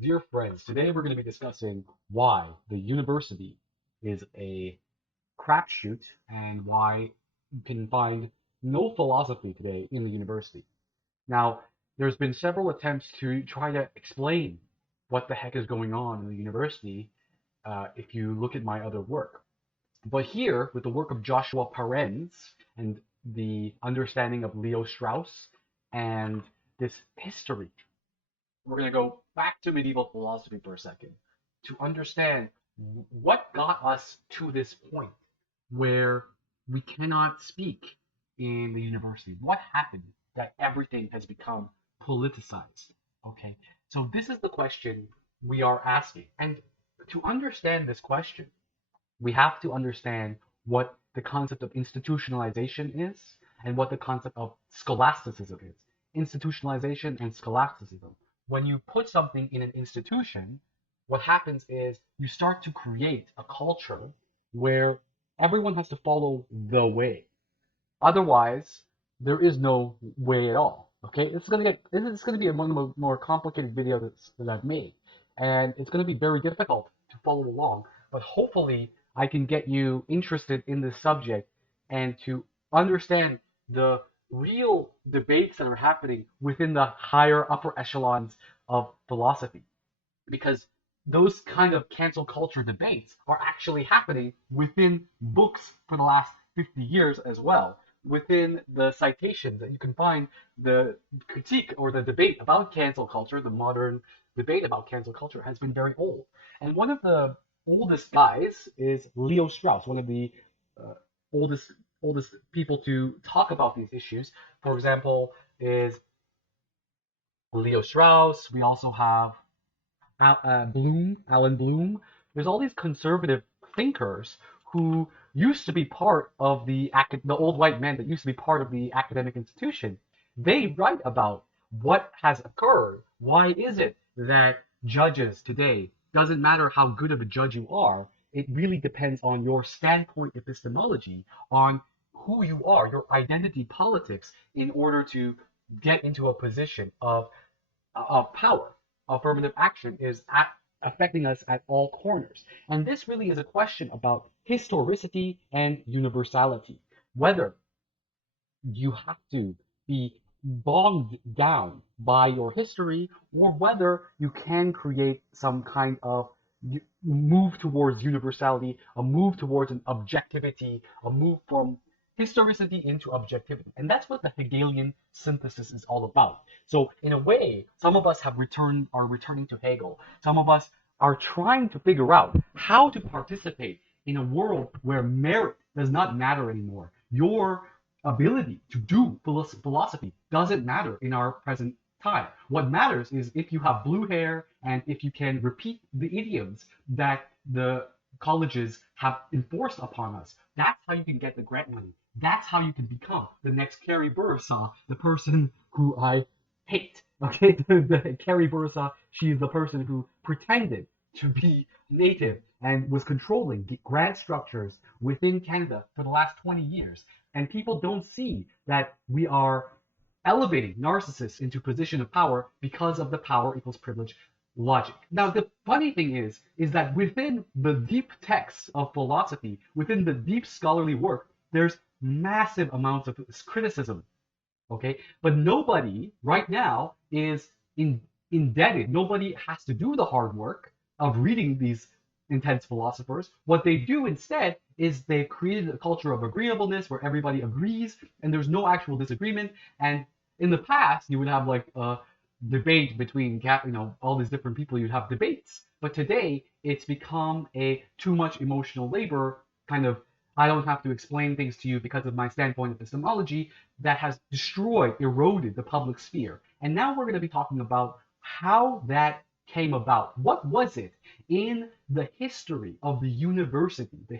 Dear friends, today we're going to be discussing why the university is a crapshoot and why you can find no philosophy today in the university. Now, there's been several attempts to try to explain what the heck is going on in the university if you look at my other work. But here, with the work of Joshua Parens and the understanding of Leo Strauss and this history, we're going to go back to medieval philosophy for a second to understand what got us to this point where we cannot speak in the university. What happened that everything has become politicized? Okay, so this is the question we are asking. And to understand this question, we have to understand what the concept of institutionalization is and what the concept of scholasticism is. Institutionalization and scholasticism. When you put something in an institution, what happens is you start to create a culture where everyone has to follow the way. Otherwise, there is no way at all. Okay, it's gonna be one of the more complicated videos that I've made, and it's gonna be very difficult to follow along. But hopefully, I can get you interested in this subject and to understand the real debates that are happening within the higher upper echelons of philosophy because those kind of cancel culture debates are actually happening within books for the last 50 years as well. Within the citations that you can find, the critique or the debate about cancel culture, the modern debate about cancel culture, has been very old. And one of the oldest guys is Leo Strauss, one of the uh, oldest people to talk about these issues. For example, is Leo Strauss. We also have Alan Bloom. There's all these conservative thinkers who used to be part of the old white men that used to be part of the academic institution. They write about what has occurred. Why is it that judges today, doesn't matter how good of a judge you are, it really depends on your standpoint epistemology, on who you are, your identity politics, in order to get into a position of power. Affirmative action is affecting us at all corners. And this really is a question about historicity and universality. Whether you have to be bogged down by your history or whether you can create some kind of move towards universality, a move towards an objectivity, a move from historicity into objectivity. And that's what the Hegelian synthesis is all about. So in a way, some of us are returning to Hegel. Some of us are trying to figure out how to participate in a world where merit does not matter anymore. Your ability to do philosophy doesn't matter in our present time. What matters is if you have blue hair and if you can repeat the idioms that the colleges have enforced upon us. That's how you can get the grant money. That's how you can become the next Carrie Bursaw, the person who I hate. Okay, Carrie Bursaw, she's the person who pretended to be native and was controlling the grant structures within Canada for the last 20 years. And people don't see that we are elevating narcissists into position of power because of the power equals privilege logic. Now, the funny thing is that within the deep texts of philosophy, within the deep scholarly work, there's massive amounts of criticism. Okay, but nobody right now is indebted. Nobody has to do the hard work of reading these intense philosophers. What they do instead is they've created a culture of agreeableness where everybody agrees and there's no actual disagreement. And in the past, you would have like a debate between all these different people. You'd have debates, but today it's become a too much emotional labor kind of. I don't have to explain things to you because of my standpoint of epistemology that has destroyed, eroded the public sphere. And now we're going to be talking about how that came about. What was it in the history of the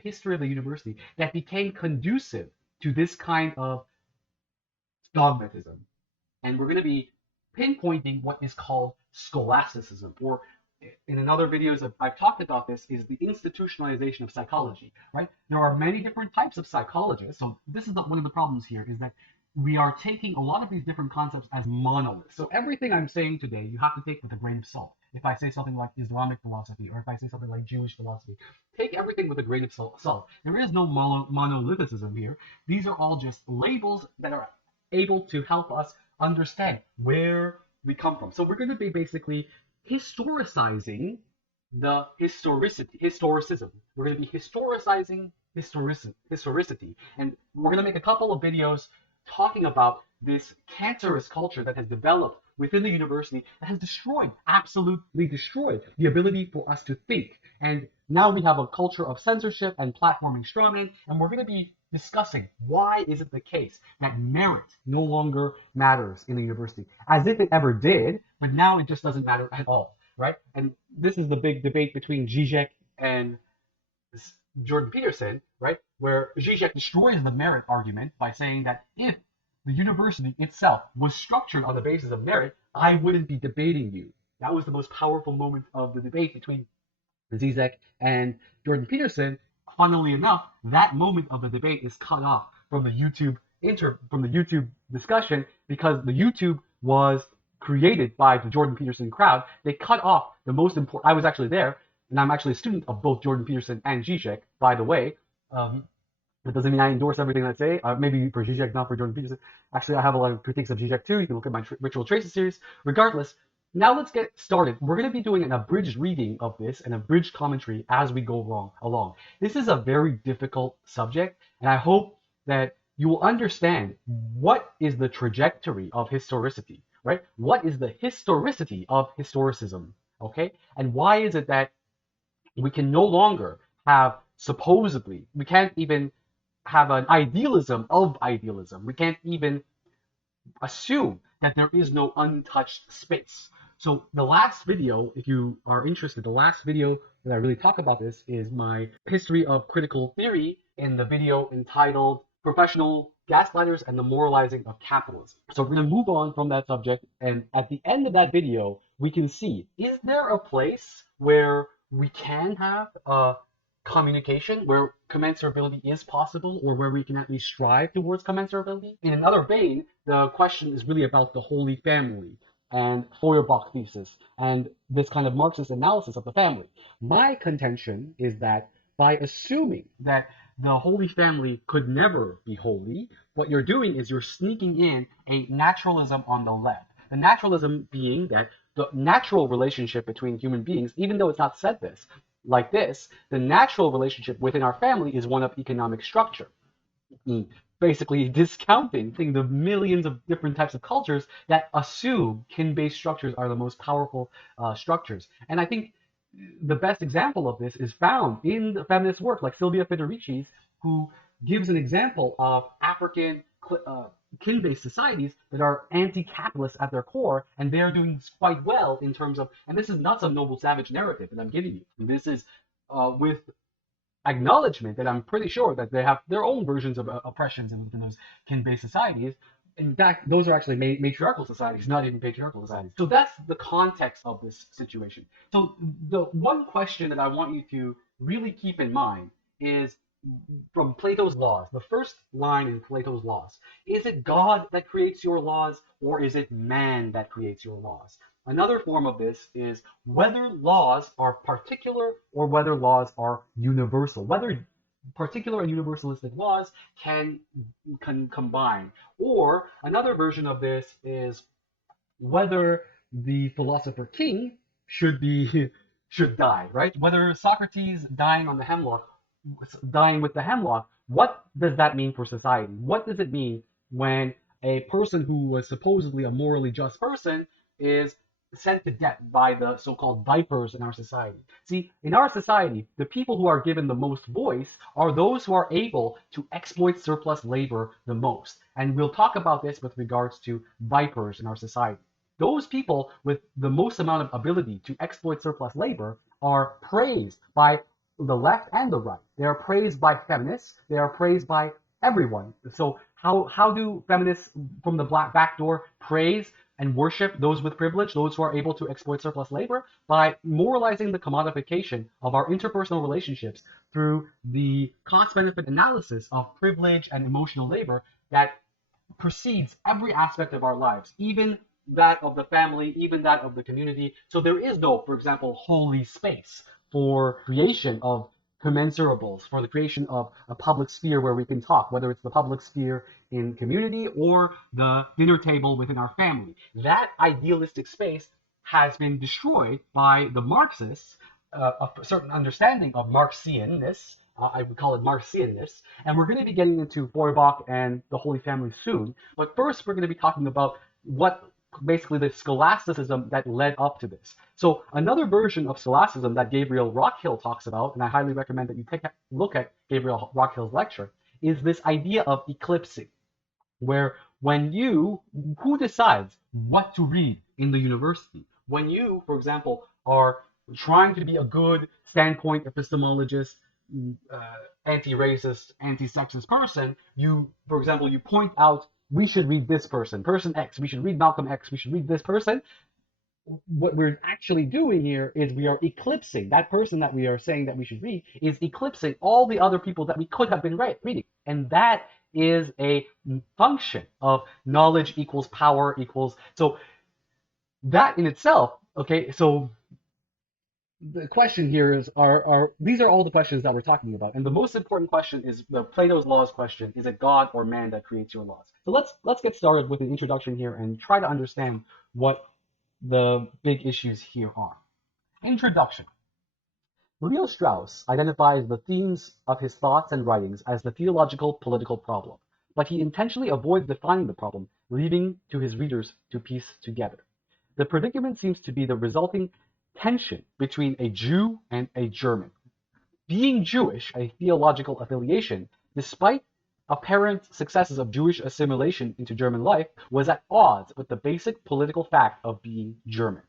history of the university that became conducive to this kind of dogmatism? And we're going to be pinpointing what is called scholasticism, or in another videos I've talked about this, is the institutionalization of psychology, right? There are many different types of psychologists. So this is one of the problems here is that we are taking a lot of these different concepts as monoliths. So everything I'm saying today, you have to take with a grain of salt. if I say something like Islamic philosophy, or if I say something like Jewish philosophy. Take everything with a grain of salt. There is no monolithicism here. These are all just labels that are able to help us understand where we come from. So we're going to be basically historicizing the historicism. We're going to be historicizing historicity. And we're going to make a couple of videos talking about this cancerous culture that has developed within the university that has absolutely destroyed the ability for us to think. And now we have a culture of censorship and platforming strawmen, and we're going to be discussing why is it the case that merit no longer matters in the university, as if it ever did, but now it just doesn't matter at all, right? And this is the big debate between Zizek and Jordan Peterson, right? Where Zizek destroys the merit argument by saying that if the university itself was structured on the basis of merit, I wouldn't be debating you. That was the most powerful moment of the debate between Zizek and Jordan Peterson. Funnily enough, that moment of the debate is cut off from the YouTube discussion because the YouTube was created by the Jordan Peterson crowd. They cut off the most important. I was actually there, and I'm actually a student of both Jordan Peterson and Zizek, by the way. That doesn't mean I endorse everything I say. Maybe for Zizek, not for Jordan Peterson. Actually, I have a lot of critiques of Zizek too. You can look at my Ritual Traces series. Regardless, now let's get started. We're going to be doing an abridged reading of this, an abridged commentary as we go along. This is a very difficult subject, and I hope that you will understand what is the trajectory of historicity, right? What is the historicity of historicism, okay? And why is it that we can no longer have we can't even have an idealism of idealism. We can't even assume that there is no untouched space. So the last video, if you are interested, the last video that I really talk about this is my history of critical theory in the video entitled Professional Gaslighters and the Moralizing of Capitalism. So we're going to move on from that subject, and at the end of that video, we can see, is there a place where we can have communication, where commensurability is possible, or where we can at least strive towards commensurability? In another vein, the question is really about the Holy Family and Feuerbach thesis and this kind of Marxist analysis of the family. My contention is that by assuming that the Holy Family could never be holy, what you're doing is you're sneaking in a naturalism on the left. The naturalism being that the natural relationship between human beings, even though it's not said this, like this, the natural relationship within our family is one of economic structure. Basically discounting the millions of different types of cultures that assume kin-based structures are the most powerful structures. And I think the best example of this is found in the feminist work like Silvia Federici's, who gives an example of African kin-based societies that are anti-capitalist at their core, and they're doing quite well in terms of, and this is not some noble savage narrative that I'm giving you. This is with acknowledgement that I'm pretty sure that they have their own versions of oppressions within those kin-based societies. In fact, those are actually matriarchal societies, not even patriarchal societies. So that's the context of this situation. So the one question that I want you to really keep in mind is from Plato's laws. The first line in Plato's laws. Is it God that creates your laws, or is it man that creates your laws? Another form of this is whether laws are particular or whether laws are universal. Whether particular and universalistic laws can combine. Or another version of this is whether the philosopher king should die, right? Whether Socrates dying with the hemlock, what does that mean for society? What does it mean when a person who was supposedly a morally just person is sent to death by the so-called vipers in our society? See, in our society, the people who are given the most voice are those who are able to exploit surplus labor the most. And we'll talk about this with regards to vipers in our society. Those people with the most amount of ability to exploit surplus labor are praised by the left and the right. They are praised by feminists. They are praised by everyone. So how do feminists from the back door praise and worship those with privilege, those who are able to exploit surplus labor? By moralizing the commodification of our interpersonal relationships through the cost-benefit analysis of privilege and emotional labor that precedes every aspect of our lives, even that of the family, even that of the community. So there is no, for example, holy space for creation of commensurables, for the creation of a public sphere where we can talk, whether it's the public sphere in community or the dinner table within our family. That idealistic space has been destroyed by the Marxists, a certain understanding of Marxianness. I would call it Marxianness. And we're going to be getting into Feuerbach and the Holy Family soon. But first, we're going to be talking about what basically the scholasticism that led up to this. So another version of scholasticism that Gabriel Rockhill talks about, and I highly recommend that you take a look at Gabriel Rockhill's lecture, is this idea of eclipsing, where who decides what to read in the university? When you, for example, are trying to be a good standpoint epistemologist, uh, anti-racist, anti-sexist person, for example, you point out we should read this person X, we should read Malcolm X, we should read this person. What we're actually doing here is we are eclipsing that person that we are saying that we should read is eclipsing all the other people that we could have been reading, and that is a function of knowledge equals power equals. So that in itself, okay. So the question here is, are these are all the questions that we're talking about, and the most important question is the Plato's laws question: is it God or man that creates your laws? So let's get started with an introduction here and try to understand what the big issues here are. Introduction. Leo Strauss identifies the themes of his thoughts and writings as the theological political problem, but he intentionally avoids defining the problem, leaving to his readers to piece together. The predicament seems to be the resulting tension between a Jew and a German. Being Jewish, a theological affiliation, despite apparent successes of Jewish assimilation into German life, was at odds with the basic political fact of being German.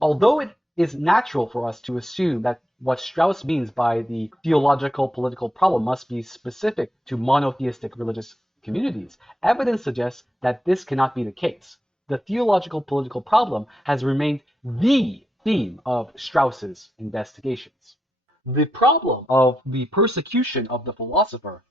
Although it is natural for us to assume that what Strauss means by the theological political problem must be specific to monotheistic religious communities, evidence suggests that this cannot be the case. The theological political problem has remained the theme of Strauss's investigations. The problem of the persecution of the philosopher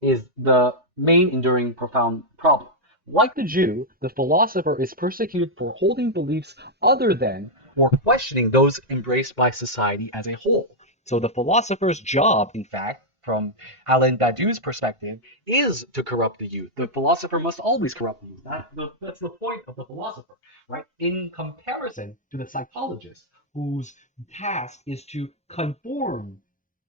is the main enduring profound problem. Like the Jew, the philosopher is persecuted for holding beliefs other than or questioning those embraced by society as a whole. So the philosopher's job, in fact, from Alain Badiou's perspective, is to corrupt the youth. The philosopher must always corrupt the youth. That's the point of the philosopher, right? In comparison to the psychologist, whose task is to conform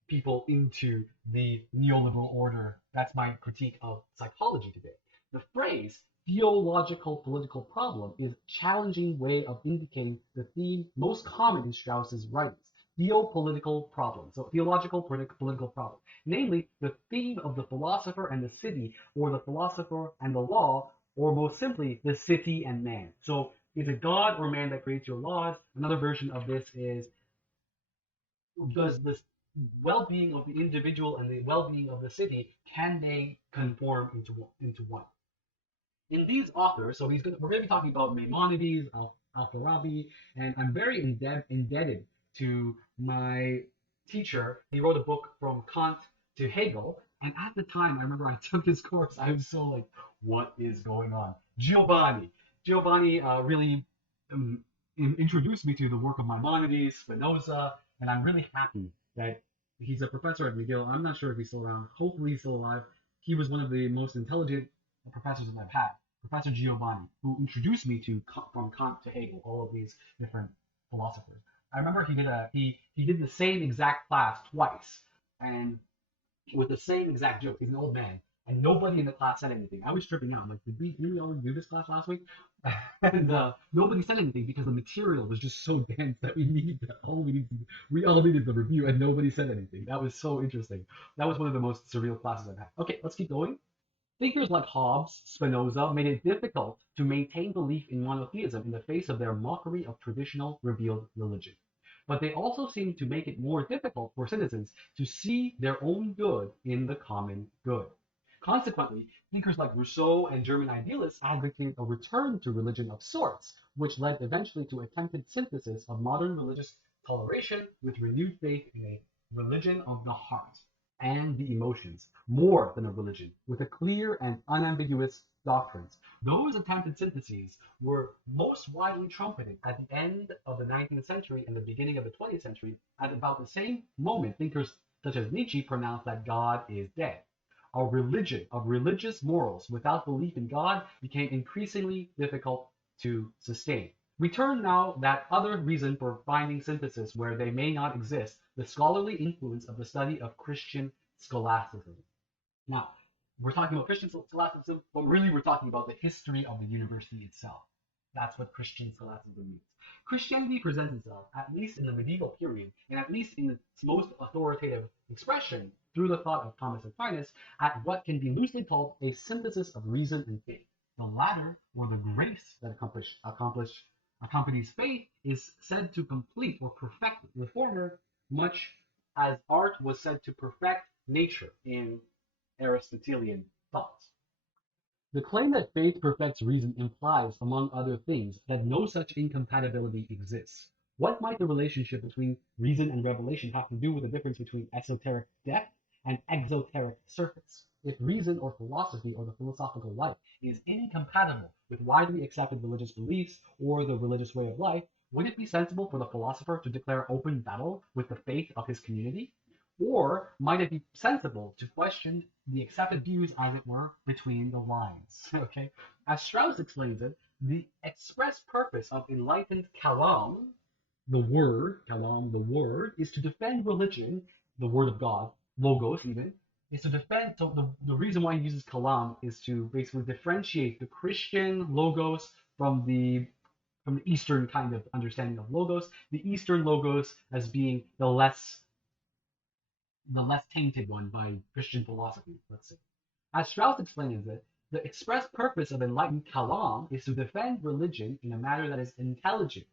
people into the neoliberal order. That's my critique of psychology today. The phrase theological political problem is a challenging way of indicating the theme most common in Strauss's writings. Theopolitical problem. So theological political problem. Namely, the theme of the philosopher and the city, or the philosopher and the law, or most simply, the city and man. So is it God or man that creates your laws? Another version of this is, does this well-being of the individual and the well-being of the city, can they conform into one? In these authors, so we're going to be talking about Maimonides, Al-Farabi, and I'm very indebted to my teacher. He wrote a book from Kant to Hegel, and at the time, I remember I took his course. I was so like, what is going on? Giovanni really introduced me to the work of Maimonides, Spinoza, and I'm really happy that he's a professor at McGill. I'm not sure if he's still around. Hopefully, he's still alive. He was one of the most intelligent professors that I've had, Professor Giovanni, who introduced me to from Kant to Hegel, all of these different philosophers. I remember he did the same exact class twice, and with the same exact joke. He's an old man, and nobody in the class said anything. I was tripping out. I'm like, did we all do this class last week? And nobody said anything because the material was just so dense that we all needed the review, and nobody said anything. That was so interesting. That was one of the most surreal classes I've had. Okay, let's keep going. Thinkers like Hobbes, Spinoza made it difficult to maintain belief in monotheism in the face of their mockery of traditional revealed religion. But they also seem to make it more difficult for citizens to see their own good in the common good. Consequently, thinkers like Rousseau and German idealists advocated a return to religion of sorts, which led eventually to attempted synthesis of modern religious toleration with renewed faith in a religion of the heart and the emotions, more than a religion, with a clear and unambiguous doctrines. Those attempted syntheses were most widely trumpeted at the end of the 19th century and the beginning of the 20th century. At about the same moment, thinkers such as Nietzsche pronounced that God is dead. A religion of religious morals without belief in God became increasingly difficult to sustain. We turn now that other reason for finding synthesis where they may not exist, the scholarly influence of the study of Christian scholasticism. Now, we're talking about Christian scholasticism, but really we're talking about the history of the university itself. That's what Christian scholasticism means. Christianity presents itself, at least in the medieval period, and at least in its most authoritative expression, through the thought of Thomas Aquinas, at what can be loosely called a synthesis of reason and faith. The latter, or the grace that accompanies faith, is said to complete or perfect the former, much as art was said to perfect nature in Aristotelian thought. The claim that faith perfects reason implies, among other things, that no such incompatibility exists. What might the relationship between reason and revelation have to do with the difference between esoteric depth and exoteric surface? If reason or philosophy or the philosophical life is incompatible with widely accepted religious beliefs or the religious way of life, would it be sensible for the philosopher to declare open battle with the faith of his community? Or might it be sensible to question the accepted views, as it were, between the lines? Okay, as Strauss explains it, the express purpose of enlightened kalam, the word, is to defend religion, the word of God, logos even, is to defend. So the reason why he uses kalam is to basically differentiate the Christian logos from the Eastern kind of understanding of logos. The Eastern logos as being the less tainted one by Christian philosophy, let's say. As Strauss explains it, the express purpose of enlightened Kalam is to defend religion in a manner that is intelligent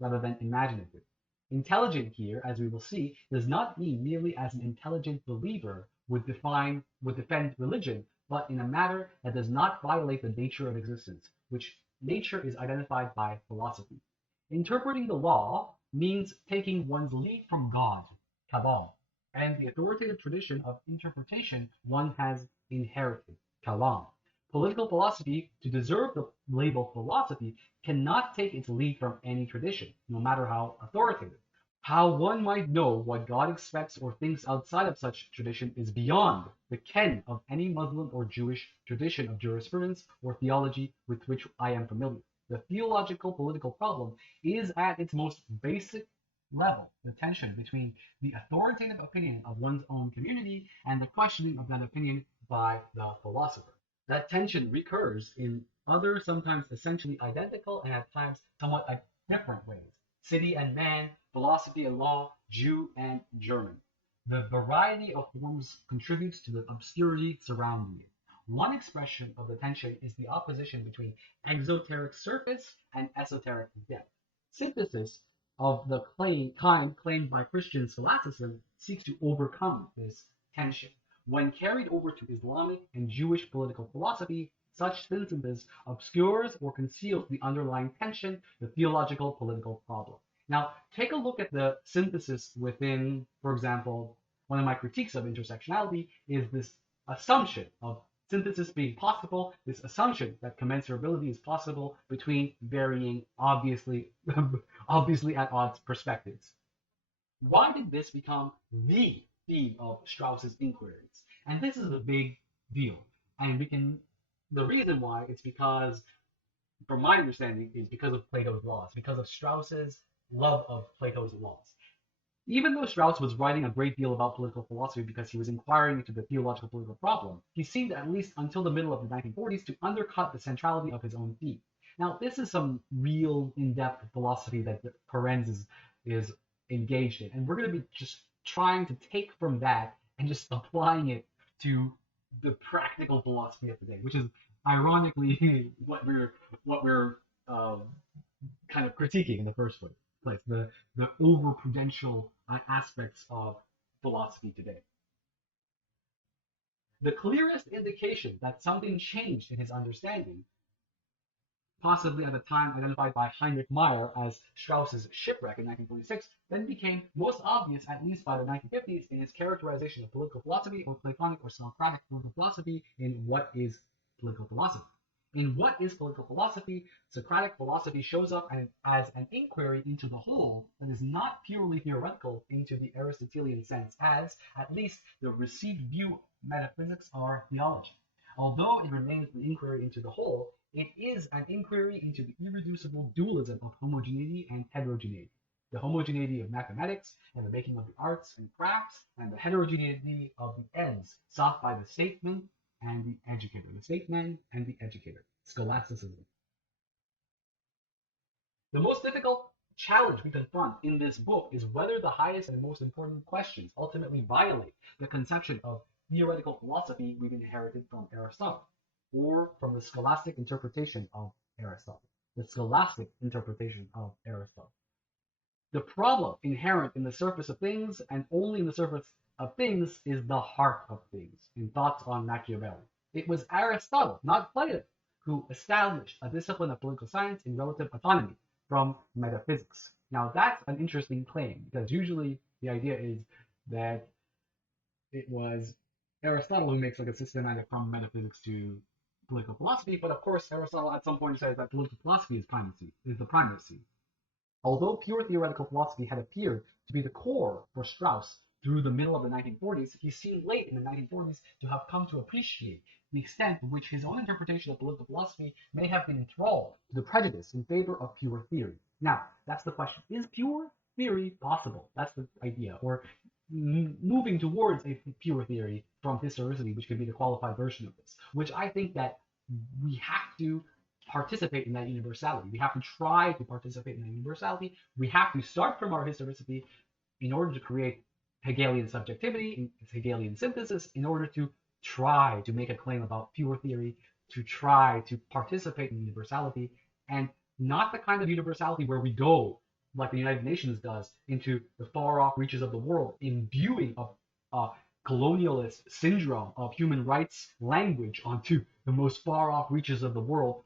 rather than imaginative. Intelligent here, as we will see, does not mean merely as an intelligent believer would defend religion, but in a manner that does not violate the nature of existence, which nature is identified by philosophy. Interpreting the law means taking one's lead from God, Kabbalah, and the authoritative tradition of interpretation one has inherited, kalam. Political philosophy, to deserve the label philosophy, cannot take its lead from any tradition, no matter how authoritative. How one might know what God expects or thinks outside of such tradition is beyond the ken of any Muslim or Jewish tradition of jurisprudence or theology with which I am familiar. The theological political problem is at its most basic level the tension between the authoritative opinion of one's own community and the questioning of that opinion by the philosopher. That tension recurs in other, sometimes essentially identical and at times somewhat different ways. City and man, philosophy and law, Jew and German. The variety of forms contributes to the obscurity surrounding it. One expression of the tension is the opposition between exoteric surface and esoteric depth. Synthesis of the kind claimed by Christian scholasticism seeks to overcome this tension. When carried over to Islamic and Jewish political philosophy, such synthesis obscures or conceals the underlying tension, the theological political problem. Now, take a look at the synthesis within, for example, one of my critiques of intersectionality is this assumption of synthesis being possible, this assumption that commensurability is possible between varying, obviously at odds perspectives. Why did this become the theme of Strauss's inquiries? And this is a big deal. And the reason why it's because, from my understanding, is because of Plato's laws, because of Strauss's love of Plato's laws. Even though Strauss was writing a great deal about political philosophy because he was inquiring into the theological political problem, he seemed, at least until the middle of the 1940s, to undercut the centrality of his own theme. Now, this is some real in-depth philosophy that Parens is engaged in, and we're going to be just trying to take from that and just applying it to the practical philosophy of today, which is ironically what we're kind of critiquing in the first place, the over-prudential aspects of philosophy today. The clearest indication that something changed in his understanding, possibly at a time identified by Heinrich Meyer as Strauss's shipwreck in 1946, then became most obvious, at least by the 1950s, in his characterization of political philosophy, or Platonic or Socratic political philosophy, in What is Political Philosophy? In What is Political Philosophy? Socratic philosophy shows up as an inquiry into the whole that is not purely theoretical into the Aristotelian sense, as, at least, the received view of metaphysics or theology. Although it remains an inquiry into the whole, it is an inquiry into the irreducible dualism of homogeneity and heterogeneity. The homogeneity of mathematics and the making of the arts and crafts, and the heterogeneity of the ends sought by the statesman and the educator. The statesman and the educator. Scholasticism. The most difficult challenge we confront in this book is whether the highest and most important questions ultimately violate the conception of theoretical philosophy we've inherited from Aristotle, or from the scholastic interpretation of Aristotle. The scholastic interpretation of Aristotle. The problem inherent in the surface of things, and only in the surface of things, is the heart of things, in Thoughts on Machiavelli. It was Aristotle, not Plato, who established a discipline of political science in relative autonomy from metaphysics. Now that's an interesting claim, because usually the idea is that it was Aristotle who makes like a systematic from metaphysics to political philosophy, but of course Aristotle at some point says that political philosophy is the primacy. Although pure theoretical philosophy had appeared to be the core for Strauss through the middle of the 1940s, he seemed late in the 1940s to have come to appreciate the extent to which his own interpretation of political philosophy may have been enthralled to the prejudice in favor of pure theory. Now, that's the question. Is pure theory possible? That's the idea. Or moving towards a pure theory from historicity, which could be the qualified version of this, which I think that we have to participate in that universality. We have to try to participate in that universality. We have to start from our historicity in order to create Hegelian subjectivity, Hegelian synthesis, in order to try to make a claim about pure theory, to try to participate in universality, and not the kind of universality where we go, like the United Nations does, into the far-off reaches of the world, imbuing a colonialist syndrome of human rights language onto the most far-off reaches of the world,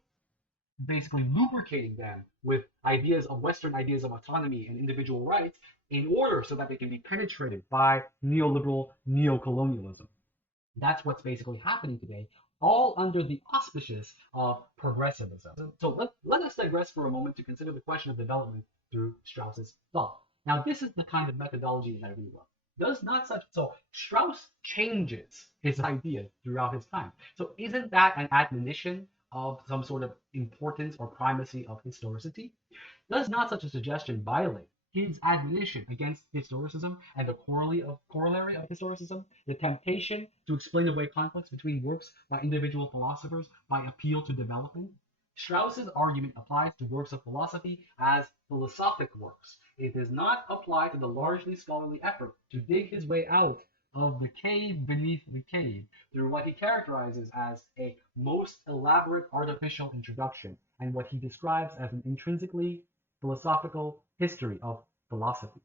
basically lubricating them with ideas of Western ideas of autonomy and individual rights in order so that they can be penetrated by neoliberal neocolonialism. That's what's basically happening today, all under the auspices of progressivism. So let us digress for a moment to consider the question of development through Strauss's thought. Now, this is the kind of methodology that we love. So Strauss changes his idea throughout his time. So isn't that an admonition of some sort of importance or primacy of historicity? Does not such a suggestion violate his admonition against historicism and the corollary of historicism, the temptation to explain away conflicts between works by individual philosophers by appeal to development? Strauss's argument applies to works of philosophy as philosophic works. It does not apply to the largely scholarly effort to dig his way out of the cave beneath the cave through what he characterizes as a most elaborate artificial introduction and what he describes as an intrinsically philosophical history of philosophy.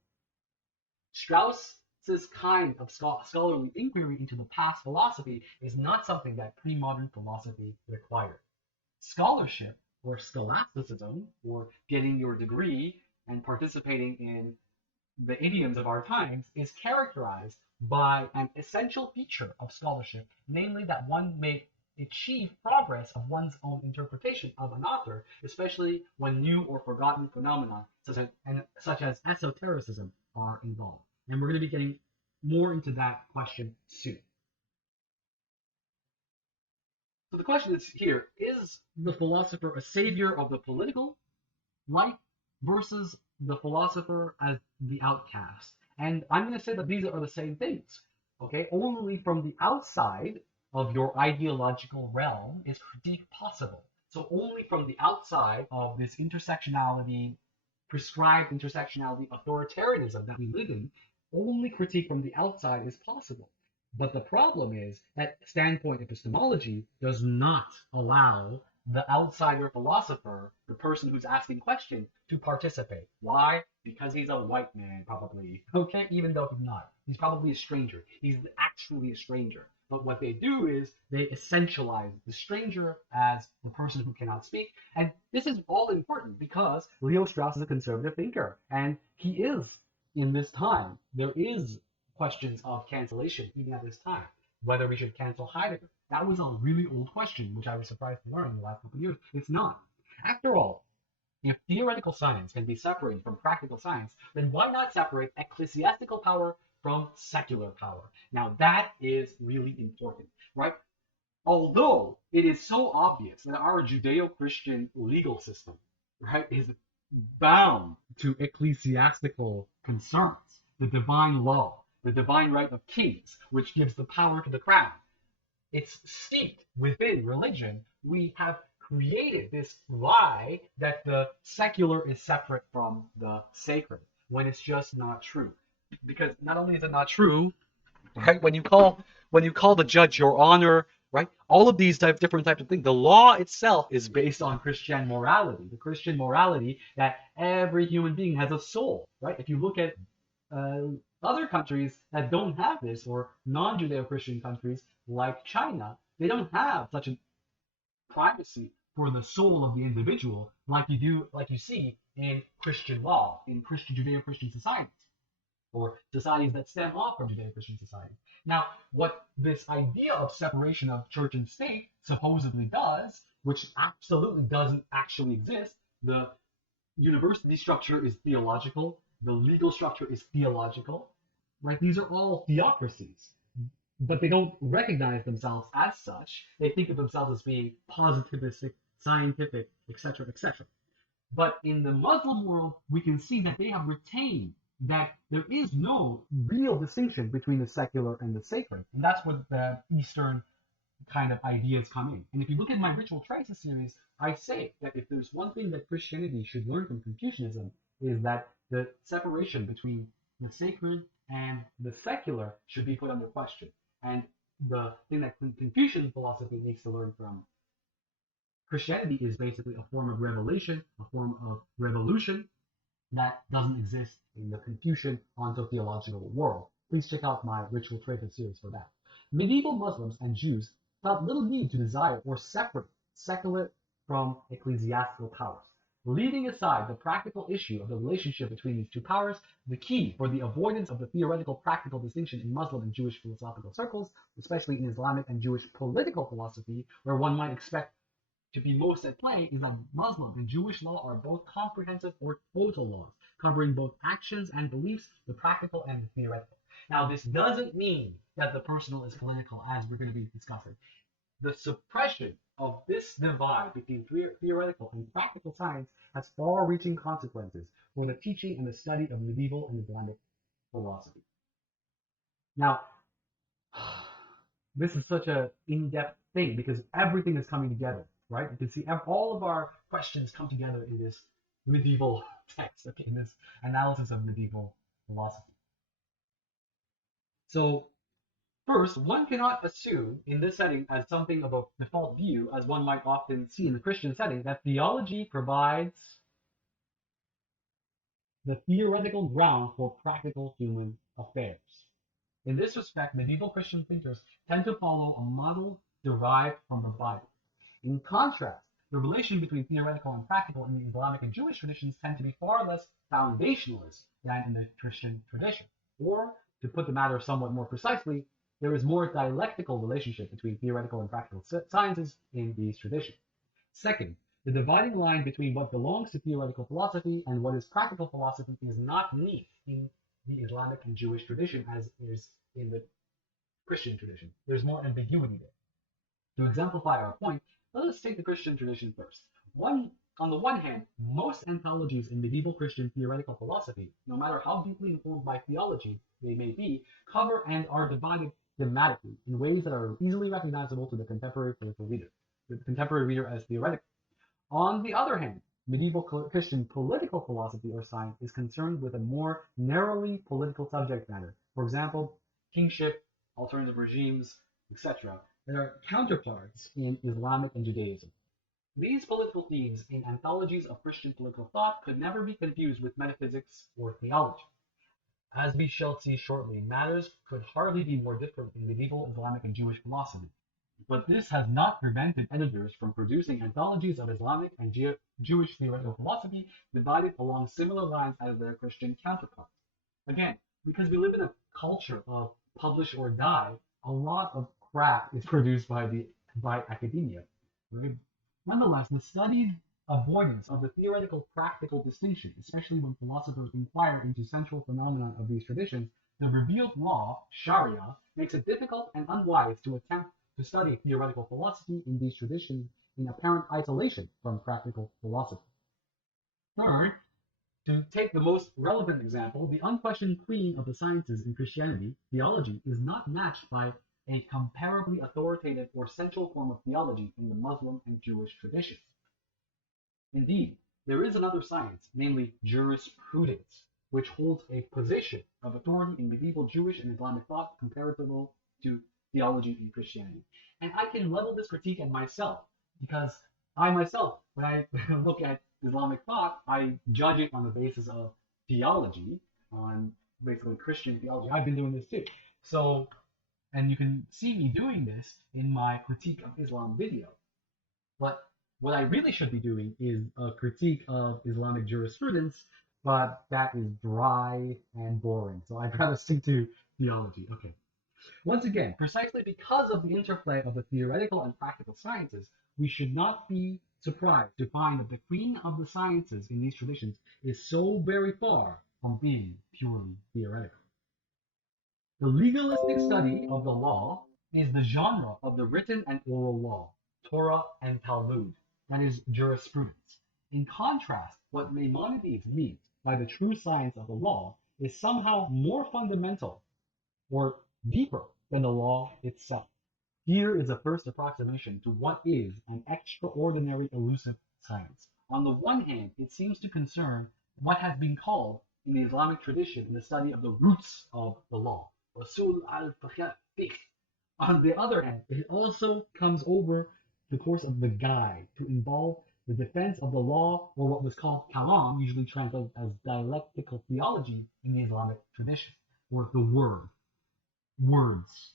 Strauss's kind of scholarly inquiry into the past philosophy is not something that pre-modern philosophy required. Scholarship, or scholasticism, or getting your degree and participating in the idioms of our times, is characterized by an essential feature of scholarship, namely that one may achieve progress of one's own interpretation of an author, especially when new or forgotten phenomena such as esotericism are involved. And we're going to be getting more into that question soon. So the question is here, is the philosopher a savior of the political life versus the philosopher as the outcast? And I'm going to say that these are the same things. Okay, only from the outside of your ideological realm is critique possible. So only from the outside of this intersectionality, prescribed intersectionality, authoritarianism that we live in, only critique from the outside is possible. But the problem is that standpoint epistemology does not allow the outsider philosopher, the person who's asking questions, to participate. Why? Because he's a white man, probably. Okay? Even though he's not. He's probably a stranger. He's actually a stranger. But what they do is they essentialize the stranger as the person who cannot speak. And this is all important because Leo Strauss is a conservative thinker. And he is in this time. There is questions of cancellation even at this time. Whether we should cancel Heidegger. That was a really old question, which I was surprised to learn in the last couple of years. It's not. After all, if theoretical science can be separated from practical science, then why not separate ecclesiastical power from secular power? Now, that is really important, right? Although it is so obvious that our Judeo-Christian legal system, right, is bound to ecclesiastical concerns, the divine law, the divine right of kings, which gives the power to the crown. It's steeped within religion. We have created this lie that the secular is separate from the sacred, when it's just not true. Because not only is it not true, right? When you call the judge your honor, right? All of these different types of things. The law itself is based on Christian morality. The Christian morality that every human being has a soul, right? If you look at uh, other countries that don't have this, or non-Judeo-Christian countries like China, they don't have such a privacy for the soul of the individual like you see in Christian law, in Christian Judeo-Christian societies or societies that stem off from Judeo-Christian society. Now, what this idea of separation of church and state supposedly does, which absolutely doesn't actually exist, the university structure is theological, the legal structure is theological, right? These are all theocracies, but they don't recognize themselves as such. They think of themselves as being positivistic, scientific, etc., etc. But in the Muslim world, we can see that they have retained that there is no real distinction between the secular and the sacred. And that's where the Eastern kind of ideas come in. And if you look at my Ritual Traces series, I say that if there's one thing that Christianity should learn from Confucianism, is that the separation between the sacred and the secular should be put under question. And the thing that Confucian philosophy needs to learn from Christianity is basically a form of revelation, a form of revolution that doesn't exist in the Confucian ontotheological world. Please check out my Ritual Traces series for that. Medieval Muslims and Jews felt little need to desire or separate secular from ecclesiastical powers. Leaving aside the practical issue of the relationship between these two powers, the key for the avoidance of the theoretical practical distinction in Muslim and Jewish philosophical circles, especially in Islamic and Jewish political philosophy, where one might expect to be most at play, is that Muslim and Jewish law are both comprehensive or total laws, covering both actions and beliefs, the practical and the theoretical. Now, this doesn't mean that the personal is political, as we're going to be discussing. The suppression of this divide between theoretical and practical science has far-reaching consequences for the teaching and the study of medieval and Islamic philosophy. Now, this is such an in-depth thing because everything is coming together, right? You can see all of our questions come together in this medieval text, okay, in this analysis of medieval philosophy. So first, one cannot assume in this setting as something of a default view, as one might often see in the Christian setting, that theology provides the theoretical ground for practical human affairs. In this respect, medieval Christian thinkers tend to follow a model derived from the Bible. In contrast, the relation between theoretical and practical in the Islamic and Jewish traditions tend to be far less foundationalist than in the Christian tradition. Or, to put the matter somewhat more precisely, there is more dialectical relationship between theoretical and practical sciences in these traditions. Second, the dividing line between what belongs to theoretical philosophy and what is practical philosophy is not neat in the Islamic and Jewish tradition as is in the Christian tradition. There's more ambiguity there. To exemplify our point, let us take the Christian tradition first. On the one hand, most anthologies in medieval Christian theoretical philosophy, no matter how deeply informed by theology they may be, cover and are divided thematically in ways that are easily recognizable to the contemporary political reader, the contemporary reader as theoretical. On the other hand, medieval Christian political philosophy or science is concerned with a more narrowly political subject matter. For example, kingship, alternative regimes, etc. There are counterparts in Islamic and Judaism. These political themes in anthologies of Christian political thought could never be confused with metaphysics or theology. As we shall see shortly, matters could hardly be more different in medieval Islamic and Jewish philosophy. But this has not prevented editors from producing anthologies of Islamic and Jewish theoretical philosophy divided along similar lines as their Christian counterparts. Again, because we live in a culture of publish or die, a lot of crap is produced by academia. Right? Nonetheless, the studied avoidance of the theoretical practical distinction, especially when philosophers inquire into central phenomena of these traditions, the revealed law, Sharia, makes it difficult and unwise to attempt to study theoretical philosophy in these traditions in apparent isolation from practical philosophy. Third, to take the most relevant example, the unquestioned queen of the sciences in Christianity, theology, is not matched by a comparably authoritative or central form of theology in the Muslim and Jewish traditions. Indeed, there is another science, namely jurisprudence, which holds a position of authority in medieval Jewish and Islamic thought comparable to theology in Christianity. And I can level this critique at myself, because I myself, when I look at Islamic thought, I judge it on the basis of theology, on basically Christian theology. I've been doing this too. So, and you can see me doing this in my critique of Islam video. But what I really should be doing is a critique of Islamic jurisprudence, but that is dry and boring. So I'd rather stick to theology. Okay. Once again, precisely because of the interplay of the theoretical and practical sciences, we should not be surprised to find that the queen of the sciences in these traditions is so very far from being purely theoretical. The legalistic study of the law is the genre of the written and oral law, Torah and Talmud, that is jurisprudence. In contrast, what Maimonides means by the true science of the law is somehow more fundamental or deeper than the law itself. Here is a first approximation to what is an extraordinary elusive science. On the one hand, it seems to concern what has been called in the Islamic tradition the study of the roots of the law, Rasul al-Fiqh. On the other hand, it also comes over the course of the guide to involve the defense of the law, or what was called kalam, usually translated as dialectical theology in the Islamic tradition, or the words.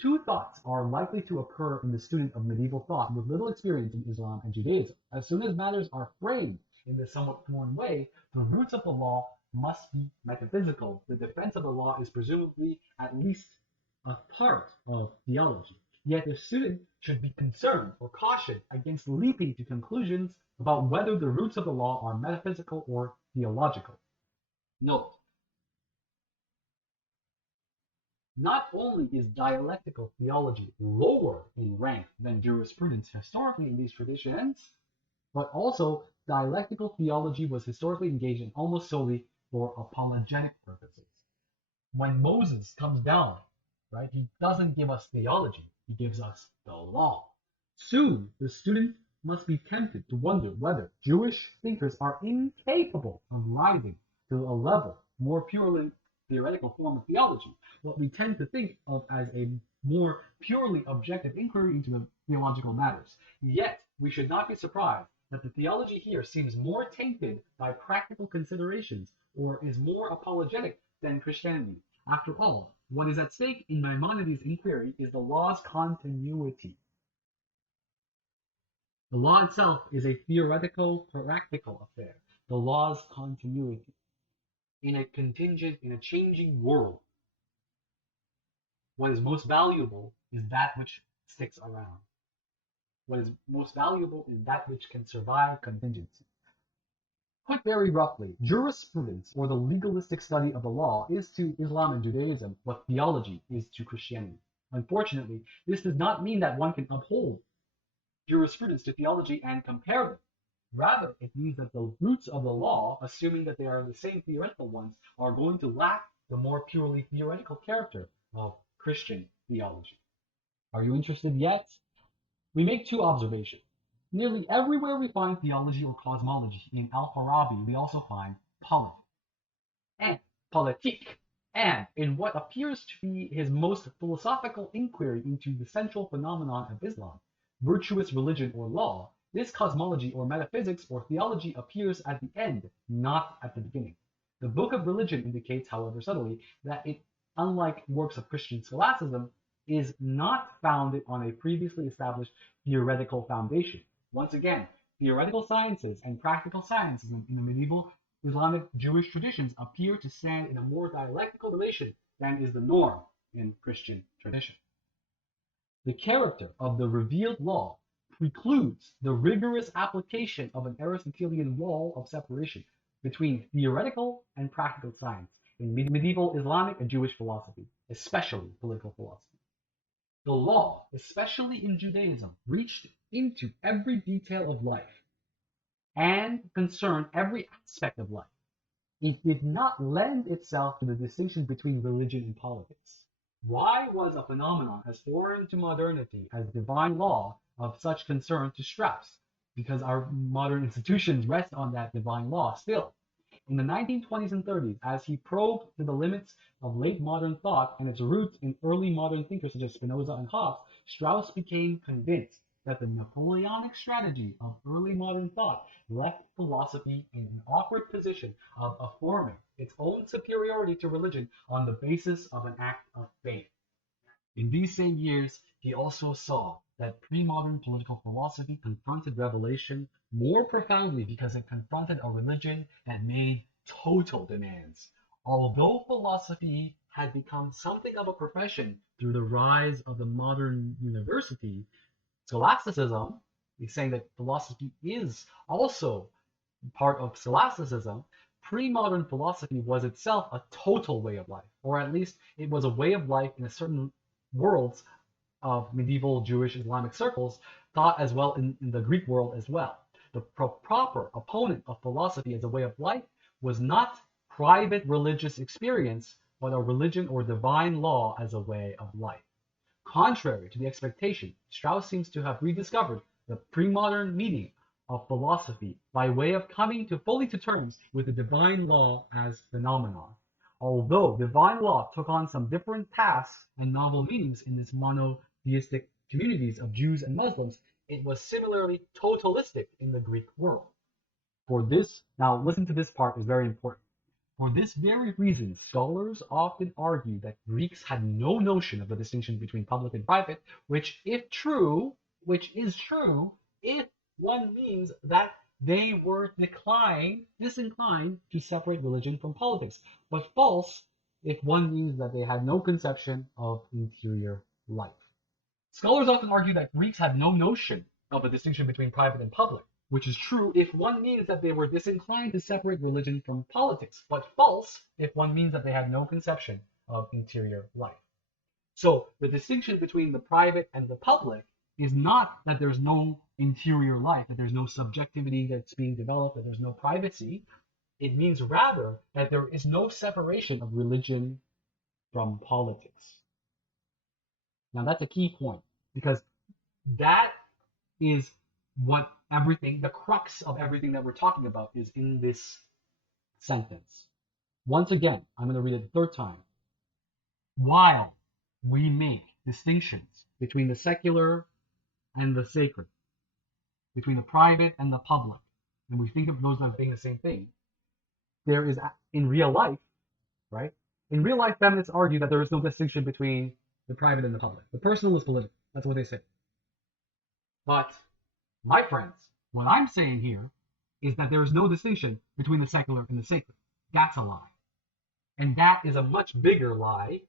Two thoughts are likely to occur in the student of medieval thought with little experience in Islam and Judaism. As soon as matters are framed in this somewhat foreign way, the roots of the law must be metaphysical. The defense of the law is presumably at least a part of theology. Yet the student should be concerned or cautioned against leaping to conclusions about whether the roots of the law are metaphysical or theological. Note, not only is dialectical theology lower in rank than jurisprudence historically in these traditions, but also dialectical theology was historically engaged in almost solely for apologetic purposes. When Moses comes down, right, he doesn't give us theology, he gives us the law. Soon, the student must be tempted to wonder whether Jewish thinkers are incapable of rising to a level more purely theoretical form of theology, what we tend to think of as a more purely objective inquiry into theological matters. Yet, we should not be surprised that the theology here seems more tainted by practical considerations or is more apologetic than Christianity. After all, what is at stake in Maimonides' inquiry is the law's continuity. The law itself is a theoretical, practical affair. The law's continuity. In a changing world, what is most valuable is that which sticks around. What is most valuable is that which can survive contingency. Put very roughly, jurisprudence, or the legalistic study of the law, is to Islam and Judaism what theology is to Christianity. Unfortunately, this does not mean that one can uphold jurisprudence to theology and compare them. Rather, it means that the roots of the law, assuming that they are the same theoretical ones, are going to lack the more purely theoretical character of Christian theology. Are you interested yet? We make two observations. Nearly everywhere we find theology or cosmology in Al-Farabi, we also find politics and politique. And in what appears to be his most philosophical inquiry into the central phenomenon of Islam, virtuous religion or law, this cosmology or metaphysics or theology appears at the end, not at the beginning. The Book of Religion indicates, however subtly, that it, unlike works of Christian scholasticism, is not founded on a previously established theoretical foundation. Once again, theoretical sciences and practical sciences in the medieval Islamic Jewish traditions appear to stand in a more dialectical relation than is the norm in Christian tradition. The character of the revealed law precludes the rigorous application of an Aristotelian wall of separation between theoretical and practical science in medieval Islamic and Jewish philosophy, especially political philosophy. The law, especially in Judaism, reached into every detail of life and concerned every aspect of life. It did not lend itself to the distinction between religion and politics. Why was a phenomenon as foreign to modernity as divine law of such concern to Strauss? Because our modern institutions rest on that divine law still. In the 1920s and 30s, as he probed to the limits of late modern thought and its roots in early modern thinkers such as Spinoza and Hobbes, Strauss became convinced that the Napoleonic strategy of early modern thought left philosophy in an awkward position of affirming its own superiority to religion on the basis of an act of faith. In these same years, he also saw that pre-modern political philosophy confronted revelation more profoundly because it confronted a religion that made total demands. Although philosophy had become something of a profession through the rise of the modern university, scholasticism is saying that philosophy is also part of scholasticism. Pre-modern philosophy was itself a total way of life, or at least it was a way of life in a certain worlds of medieval Jewish Islamic circles, thought as well in the Greek world as well. The proper opponent of philosophy as a way of life was not private religious experience, but a religion or divine law as a way of life. Contrary to the expectation, Strauss seems to have rediscovered the pre-modern meaning of philosophy by way of coming fully to terms with the divine law as phenomenon. Although divine law took on some different tasks and novel meanings in these monotheistic communities of Jews and Muslims, it was similarly totalistic in the Greek world. For this, now listen to this part, is very important. For this very reason, scholars often argue that Greeks had no notion of the distinction between public and private, which is true, if one means that they were disinclined to separate religion from politics, but false if one means that they had no conception of interior life. Scholars often argue that Greeks had no notion of a distinction between private and public, which is true if one means that they were disinclined to separate religion from politics, but false if one means that they had no conception of interior life. So the distinction between the private and the public is not that there's no interior life, that there's no subjectivity that's being developed, that there's no privacy. It means rather that there is no separation of religion from politics. Now that's a key point, because that is what everything, the crux of everything that we're talking about is in this sentence. Once again, I'm going to read it a third time. While we make distinctions between the secular and the sacred, between the private and the public, and we think of those as being the same thing, there is, in real life, right? In real life, feminists argue that there is no distinction between the private and the public. The personal is political. That's what they say. But, my friends, what I'm saying here is that there is no distinction between the secular and the sacred. That's a lie. And that is a much bigger lie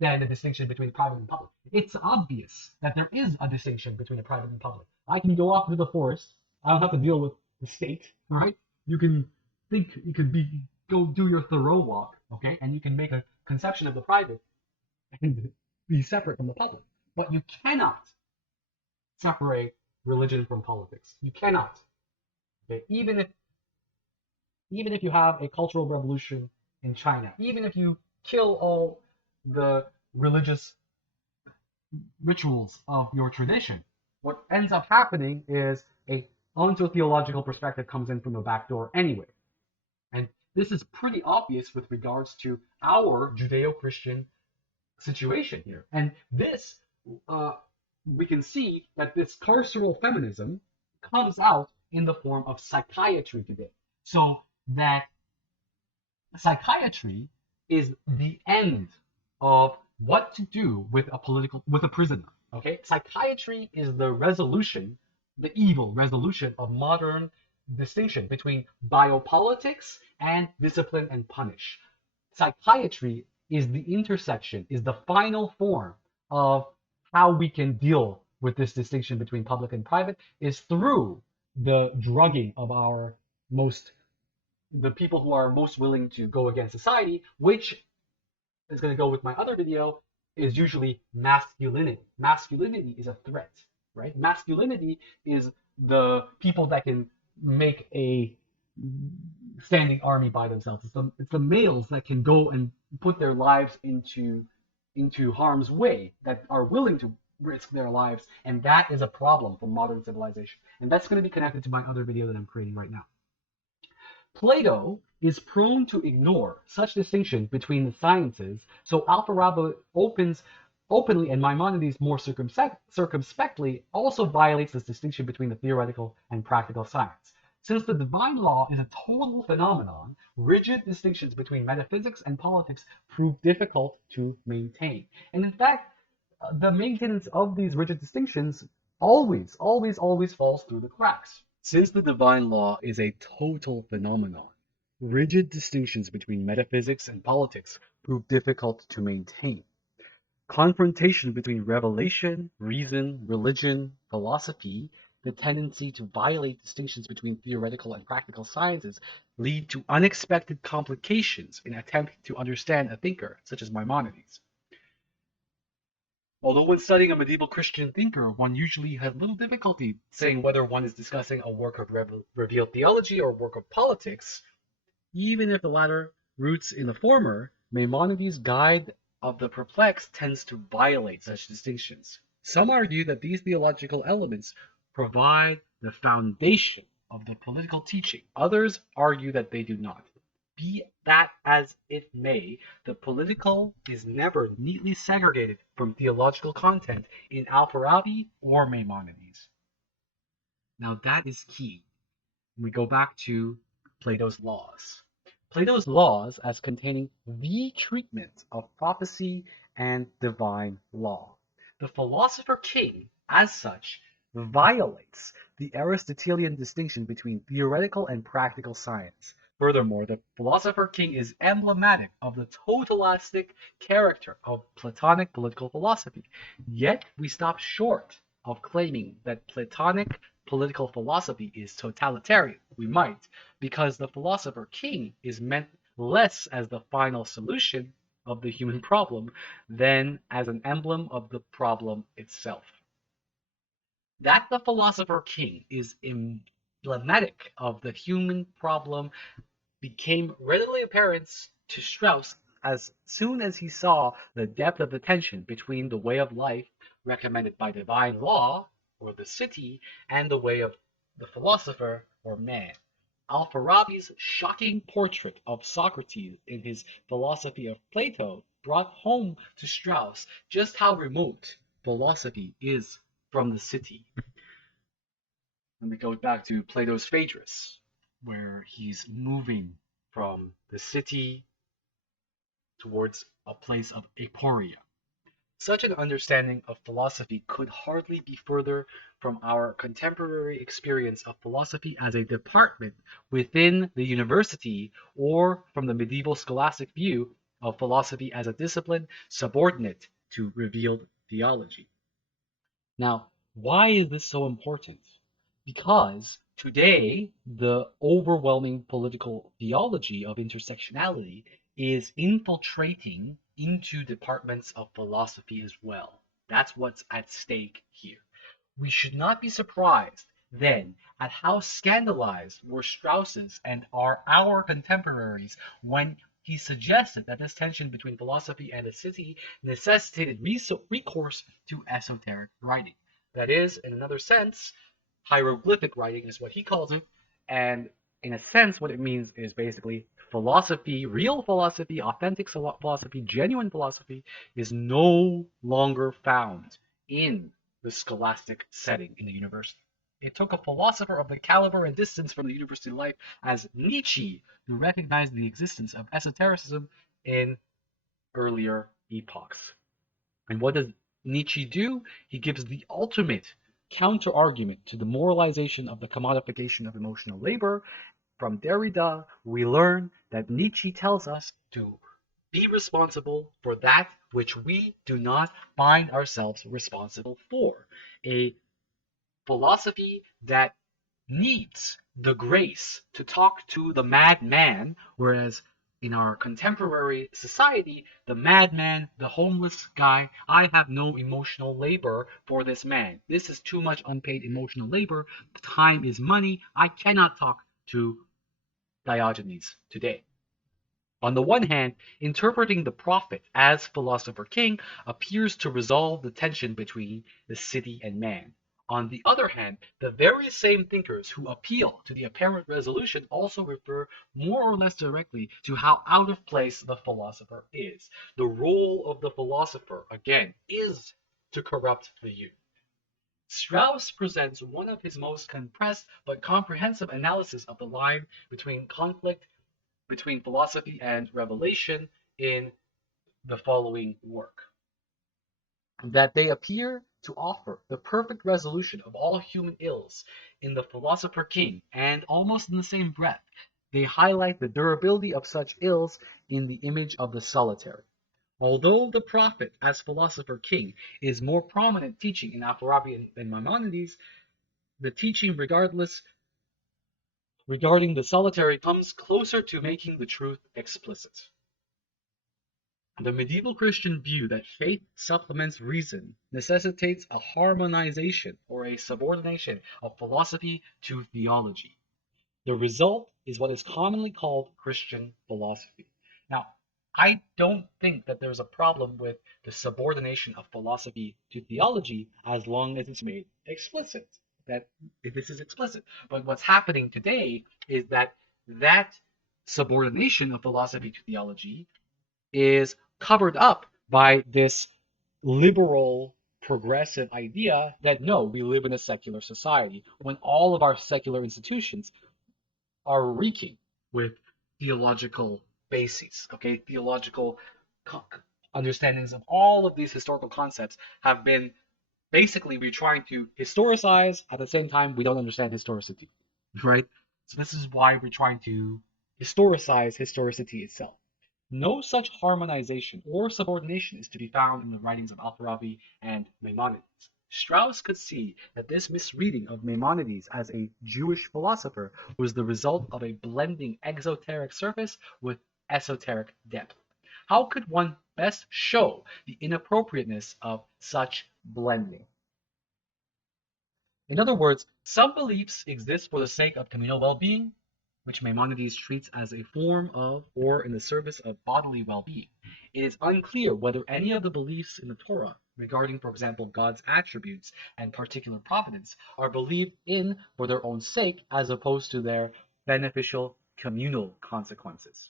than the distinction between private and public. It's obvious that there is a distinction between the private and public. I can go off into the forest. I don't have to deal with the state, right? You can think, you could go do your Thoreau walk, okay? And you can make a conception of the private and be separate from the public. But you cannot separate religion from politics. You cannot. Okay? Even if you have a cultural revolution in China, even if you kill all the religious rituals of your tradition, what ends up happening is a ontological perspective comes in from the back door anyway. And this is pretty obvious with regards to our Judeo-Christian situation here. And this, we can see that this carceral feminism comes out in the form of psychiatry today. So that psychiatry is the end of what to do with a prisoner. Okay, psychiatry is the resolution, the evil resolution of modern distinction between biopolitics and discipline and punish. Psychiatry is the intersection, is the final form of how we can deal with this distinction between public and private is through the drugging of the people who are most willing to go against society, which is going to go with my other video, is usually masculinity. Masculinity is a threat, right? Masculinity is the people that can make a standing army by themselves. It's the males that can go and put their lives into harm's way, that are willing to risk their lives, and that is a problem for modern civilization. And that's going to be connected to my other video that I'm creating right now. Plato is prone to ignore such distinction between the sciences, so Alpharaba openly and Maimonides more circumspectly also violates this distinction between the theoretical and practical science. Since the divine law is a total phenomenon, rigid distinctions between metaphysics and politics prove difficult to maintain. And in fact, the maintenance of these rigid distinctions always, always, always falls through the cracks. Since the divine law is a total phenomenon, rigid distinctions between metaphysics and politics prove difficult to maintain. Confrontation between revelation, reason, religion, philosophy, the tendency to violate distinctions between theoretical and practical sciences lead to unexpected complications in attempting to understand a thinker such as Maimonides. Although when studying a medieval Christian thinker, one usually has little difficulty saying whether one is discussing a work of revealed theology or a work of politics, even if the latter roots in the former, Maimonides' Guide of the Perplexed tends to violate such distinctions. Some argue that these theological elements provide the foundation of the political teaching. Others argue that they do not. Be that as it may, the political is never neatly segregated from theological content in Alfarabi or Maimonides. Now that is key. We go back to Plato's laws. Plato's laws as containing the treatment of prophecy and divine law. The philosopher king, as such, violates the Aristotelian distinction between theoretical and practical science. Furthermore, the philosopher king is emblematic of the totalistic character of Platonic political philosophy. Yet we stop short of claiming that Platonic political philosophy is totalitarian. We might, because the philosopher king is meant less as the final solution of the human problem than as an emblem of the problem itself. That the philosopher king is emblematic of the human problem became readily apparent to Strauss as soon as he saw the depth of the tension between the way of life recommended by divine law, or the city, and the way of the philosopher, or man. Alfarabi's shocking portrait of Socrates in his Philosophy of Plato brought home to Strauss just how remote philosophy is from the city. And we go back to Plato's Phaedrus, where he's moving from the city towards a place of aporia. Such an understanding of philosophy could hardly be further from our contemporary experience of philosophy as a department within the university, or from the medieval scholastic view of philosophy as a discipline subordinate to revealed theology. Now, why is this so important? Because today, the overwhelming political theology of intersectionality is infiltrating into departments of philosophy as well. That's what's at stake here. We should not be surprised then at how scandalized were Strauss's and our contemporaries when he suggested that this tension between philosophy and the city necessitated recourse to esoteric writing. That is, in another sense, hieroglyphic writing is what he calls it, and in a sense, what it means is basically philosophy, real philosophy, authentic philosophy, genuine philosophy, is no longer found in the scholastic setting in the university. It took a philosopher of the caliber and distance from the university life as Nietzsche to recognize the existence of esotericism in earlier epochs. And what does Nietzsche do? He gives the ultimate counter-argument to the moralization of the commodification of emotional labor. From Derrida, we learn that Nietzsche tells us to be responsible for that which we do not find ourselves responsible for. A philosophy that needs the grace to talk to the madman, whereas in our contemporary society, the madman, the homeless guy, I have no emotional labor for this man. This is too much unpaid emotional labor. Time is money. I cannot talk to Diogenes today. On the one hand, interpreting the prophet as philosopher king appears to resolve the tension between the city and man. On the other hand, the very same thinkers who appeal to the apparent resolution also refer more or less directly to how out of place the philosopher is. The role of the philosopher, again, is to corrupt the youth. Strauss presents one of his most compressed but comprehensive analysis of the line between conflict between philosophy and revelation in the following work: that they appear to offer the perfect resolution of all human ills in the philosopher king, and almost in the same breath, they highlight the durability of such ills in the image of the solitary. Although the prophet as philosopher king is more prominent teaching in Alfarabi than Maimonides, the teaching regarding the solitary comes closer to making the truth explicit. The medieval Christian view that faith supplements reason necessitates a harmonization or a subordination of philosophy to theology. The result is what is commonly called Christian philosophy. Now, I don't think that there's a problem with the subordination of philosophy to theology as long as it's made explicit. That if this is explicit. But what's happening today is that subordination of philosophy to theology is covered up by this liberal progressive idea that no, we live in a secular society when all of our secular institutions are reeking with theological bases, okay? Theological understandings of all of these historical concepts have been basically we're trying to historicize at the same time we don't understand historicity, right? So this is why we're trying to historicize historicity itself. No such harmonization or subordination is to be found in the writings of Alfarabi and Maimonides. Strauss could see that this misreading of Maimonides as a Jewish philosopher was the result of a blending exoteric surface with esoteric depth. How could one best show the inappropriateness of such blending? In other words, some beliefs exist for the sake of communal well-being, which Maimonides treats as a form of or in the service of bodily well-being. It is unclear whether any of the beliefs in the Torah regarding, for example, God's attributes and particular providence are believed in for their own sake as opposed to their beneficial communal consequences.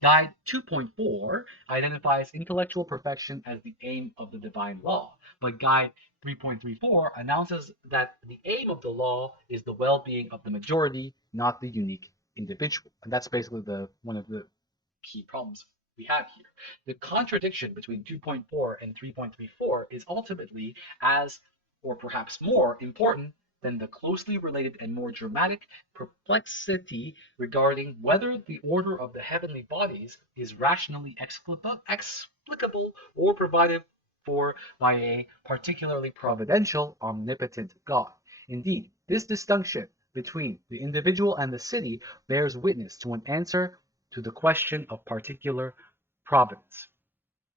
Guide 2.4 identifies intellectual perfection as the aim of the divine law, but Guide 3.34 announces that the aim of the law is the well-being of the majority, not the unique individual. And that's basically one of the key problems we have here. The contradiction between 2.4 and 3.34 is ultimately as, or perhaps more, important than the closely related and more dramatic perplexity regarding whether the order of the heavenly bodies is rationally explicable or provided for by a particularly providential, omnipotent God. Indeed, this distinction between the individual and the city bears witness to an answer to the question of particular providence.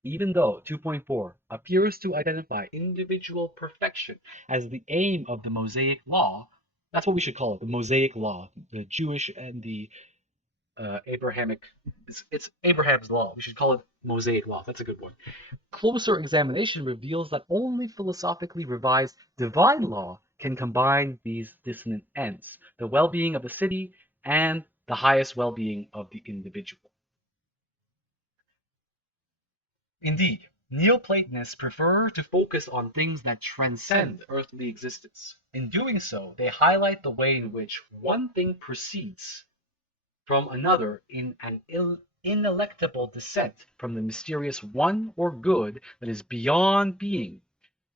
Even though 2.4 appears to identify individual perfection as the aim of the Mosaic law, that's what we should call it, the Mosaic law, the Jewish and the Abrahamic, it's Abraham's law. We should call it Mosaic law. That's a good one. Closer examination reveals that only philosophically revised divine law can combine these dissonant ends, the well-being of the city and the highest well-being of the individual. Indeed, Neoplatonists prefer to focus on things that transcend earthly existence. In doing so, they highlight the way in which one thing proceeds from another in an ineluctable descent from the mysterious one or good that is beyond being.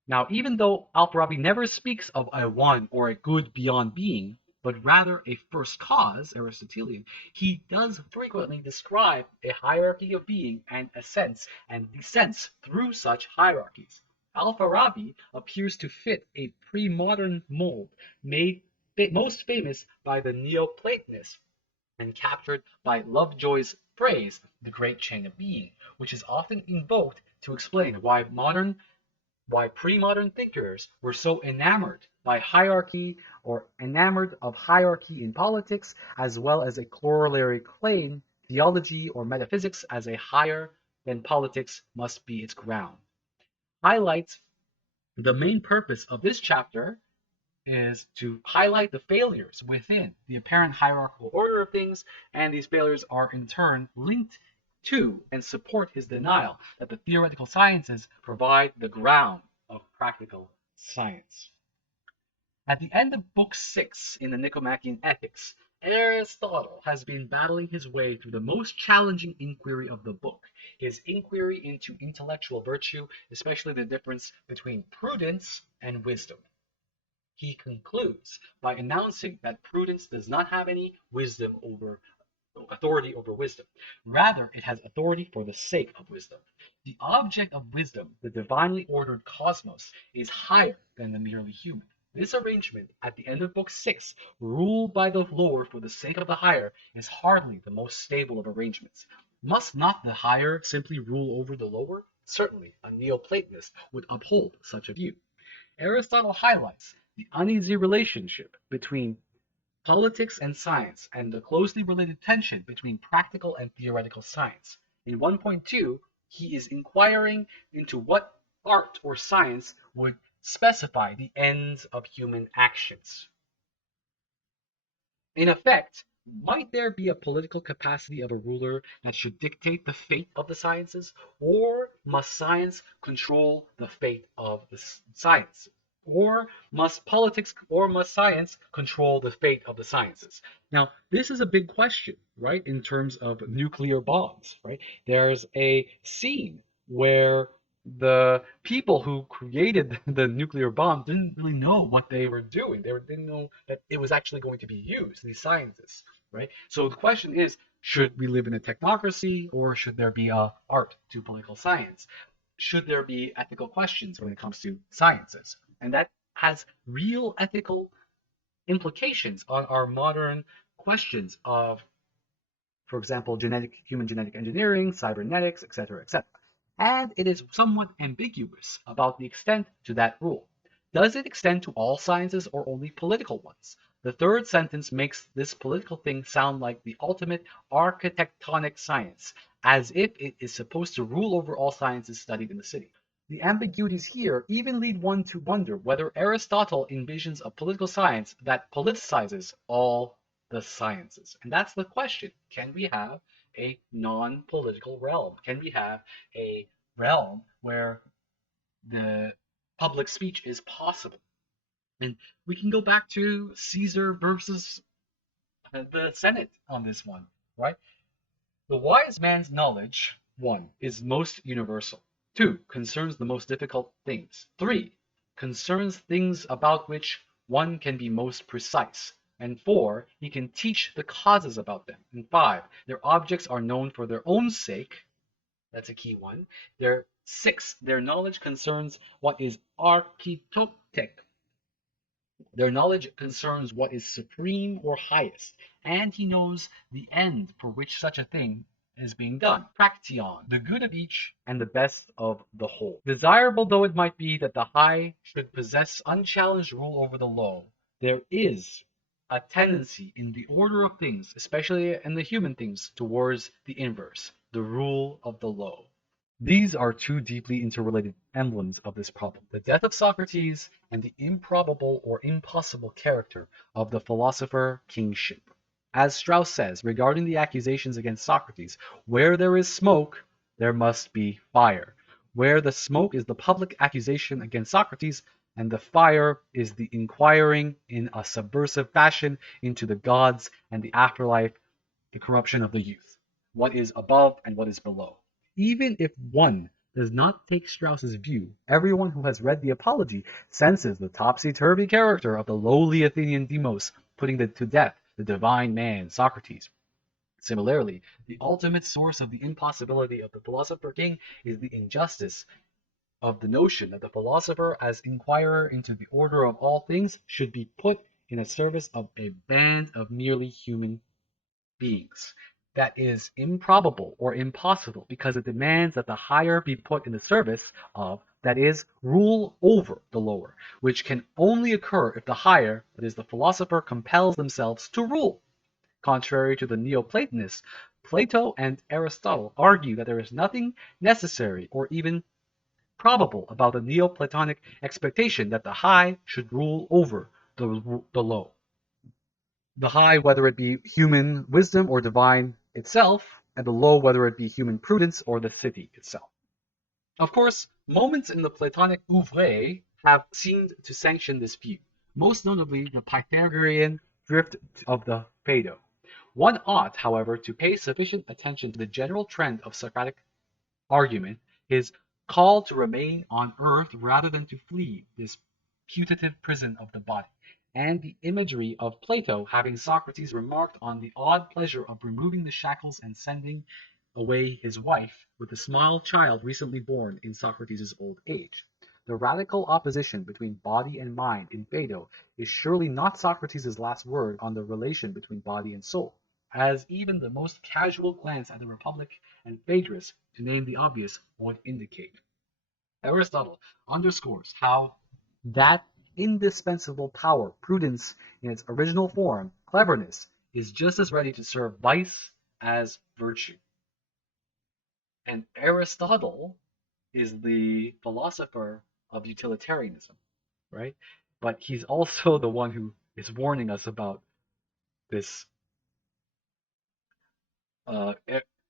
Now, even though Alfarabi never speaks of a one or a good beyond being, but rather a first cause, Aristotelian, he does frequently describe a hierarchy of being and ascents and descents through such hierarchies. Al-Farabi appears to fit a pre-modern mold made most famous by the Neoplatonists and captured by Lovejoy's phrase, the great chain of being, which is often invoked to explain why pre-modern thinkers were so enamored by hierarchy or enamored of hierarchy in politics, as well as a corollary claim theology or metaphysics as a higher than politics must be its ground. Highlights the main purpose of this chapter is to highlight the failures within the apparent hierarchical order of things, and these failures are in turn linked to and support his denial that the theoretical sciences provide the ground of practical science. At the end of Book 6 in the Nicomachean Ethics, Aristotle has been battling his way through the most challenging inquiry of the book, his inquiry into intellectual virtue, especially the difference between prudence and wisdom. He concludes by announcing that prudence does not have any authority over wisdom. Rather, it has authority for the sake of wisdom. The object of wisdom, the divinely ordered cosmos, is higher than the merely human. This arrangement at the end of Book 6, ruled by the lower for the sake of the higher, is hardly the most stable of arrangements. Must not the higher simply rule over the lower? Certainly, a Neoplatonist would uphold such a view. Aristotle highlights the uneasy relationship between politics and science and the closely related tension between practical and theoretical science. In 1.2, he is inquiring into what art or science would specify the ends of human actions. In effect, might there be a political capacity of a ruler that should dictate the fate of the sciences, or must science control the fate of the science? Or must science control the fate of the sciences? Now, this is a big question, right, in terms of nuclear bombs, right? There's a scene where the people who created the nuclear bomb didn't really know what they were doing. They didn't know that it was actually going to be used, these scientists, right? So the question is, should we live in a technocracy, or should there be a art to political science? Should there be ethical questions when it comes to sciences? And that has real ethical implications on our modern questions of, for example, human genetic engineering, cybernetics, etc., etc. And it is somewhat ambiguous about the extent to that rule. Does it extend to all sciences or only political ones? The third sentence makes this political thing sound like the ultimate architectonic science, as if it is supposed to rule over all sciences studied in the city. The ambiguities here even lead one to wonder whether Aristotle envisions a political science that politicizes all the sciences. And that's the question. Can we have a non-political realm? Can we have a realm where the public speech is possible? And we can go back to Caesar versus the Senate on this one, right? The wise man's knowledge, 1, is most universal. 2, concerns the most difficult things. 3, concerns things about which one can be most precise. And 4, he can teach the causes about them. And 5, their objects are known for their own sake. That's a key one. 6, their knowledge concerns what is architectic. Their knowledge concerns what is supreme or highest, and he knows the end for which such a thing is being done. Praktion, the good of each and the best of the whole. Desirable though it might be that the high should possess unchallenged rule over the low, there is a tendency in the order of things, especially in the human things, towards the inverse, the rule of the low. These are two deeply interrelated emblems of this problem, the death of Socrates and the improbable or impossible character of the philosopher kingship. As Strauss says regarding the accusations against Socrates, where there is smoke, there must be fire. Where the smoke is the public accusation against Socrates, and the fire is the inquiring in a subversive fashion into the gods and the afterlife, the corruption of the youth, what is above and what is below. Even if one does not take Strauss's view, everyone who has read the Apology senses the topsy-turvy character of the lowly Athenian demos putting to death the divine man, Socrates. Similarly, the ultimate source of the impossibility of the philosopher king is the injustice of the notion that the philosopher, as inquirer into the order of all things, should be put in the service of a band of merely human beings. That is improbable or impossible because it demands that the higher be put in the service of, that is, rule over the lower, which can only occur if the higher, that is, the philosopher, compels themselves to rule. Contrary to the Neoplatonists, Plato and Aristotle argue that there is nothing necessary or even probable about the Neoplatonic expectation that the high should rule over the low. The high, whether it be human wisdom or divine itself, and the low, whether it be human prudence or the city itself. Of course, moments in the Platonic oeuvre have seemed to sanction this view, most notably the Pythagorean drift of the Phaedo. One ought, however, to pay sufficient attention to the general trend of Socratic argument, his call to remain on earth rather than to flee this putative prison of the body, and the imagery of Plato having Socrates remarked on the odd pleasure of removing the shackles and sending away his wife with a small child recently born in Socrates' old age. The radical opposition between body and mind in Phaedo is surely not Socrates' last word on the relation between body and soul, as even the most casual glance at the Republic and Phaedrus, to name the obvious, would indicate. Aristotle underscores how that indispensable power, prudence in its original form, cleverness, is just as ready to serve vice as virtue. And Aristotle is the philosopher of utilitarianism, right? But he's also the one who is warning us this uh,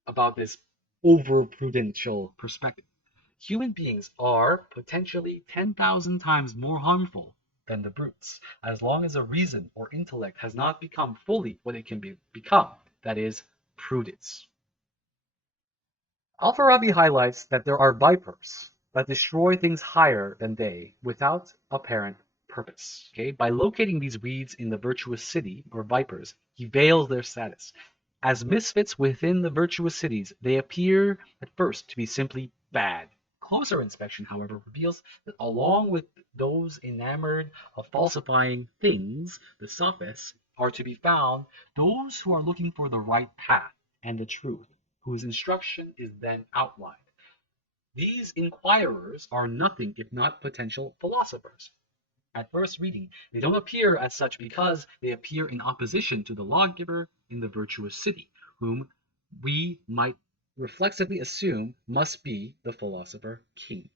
about this over-prudential perspective. Human beings are potentially 10,000 times more harmful than the brutes, as long as a reason or intellect has not become fully what it can become, that is, prudence. Al-Farabi highlights that there are vipers that destroy things higher than they without apparent purpose. Okay? By locating these weeds in the virtuous city, or vipers, he veils their status. As misfits within the virtuous cities, they appear at first to be simply bad. Closer inspection, however, reveals that along with those enamored of falsifying things, the sophists, are to be found those who are looking for the right path and the truth, whose instruction is then outlined. These inquirers are nothing if not potential philosophers. At first reading, they don't appear as such because they appear in opposition to the lawgiver in the virtuous city, whom we might reflexively assume must be the philosopher king.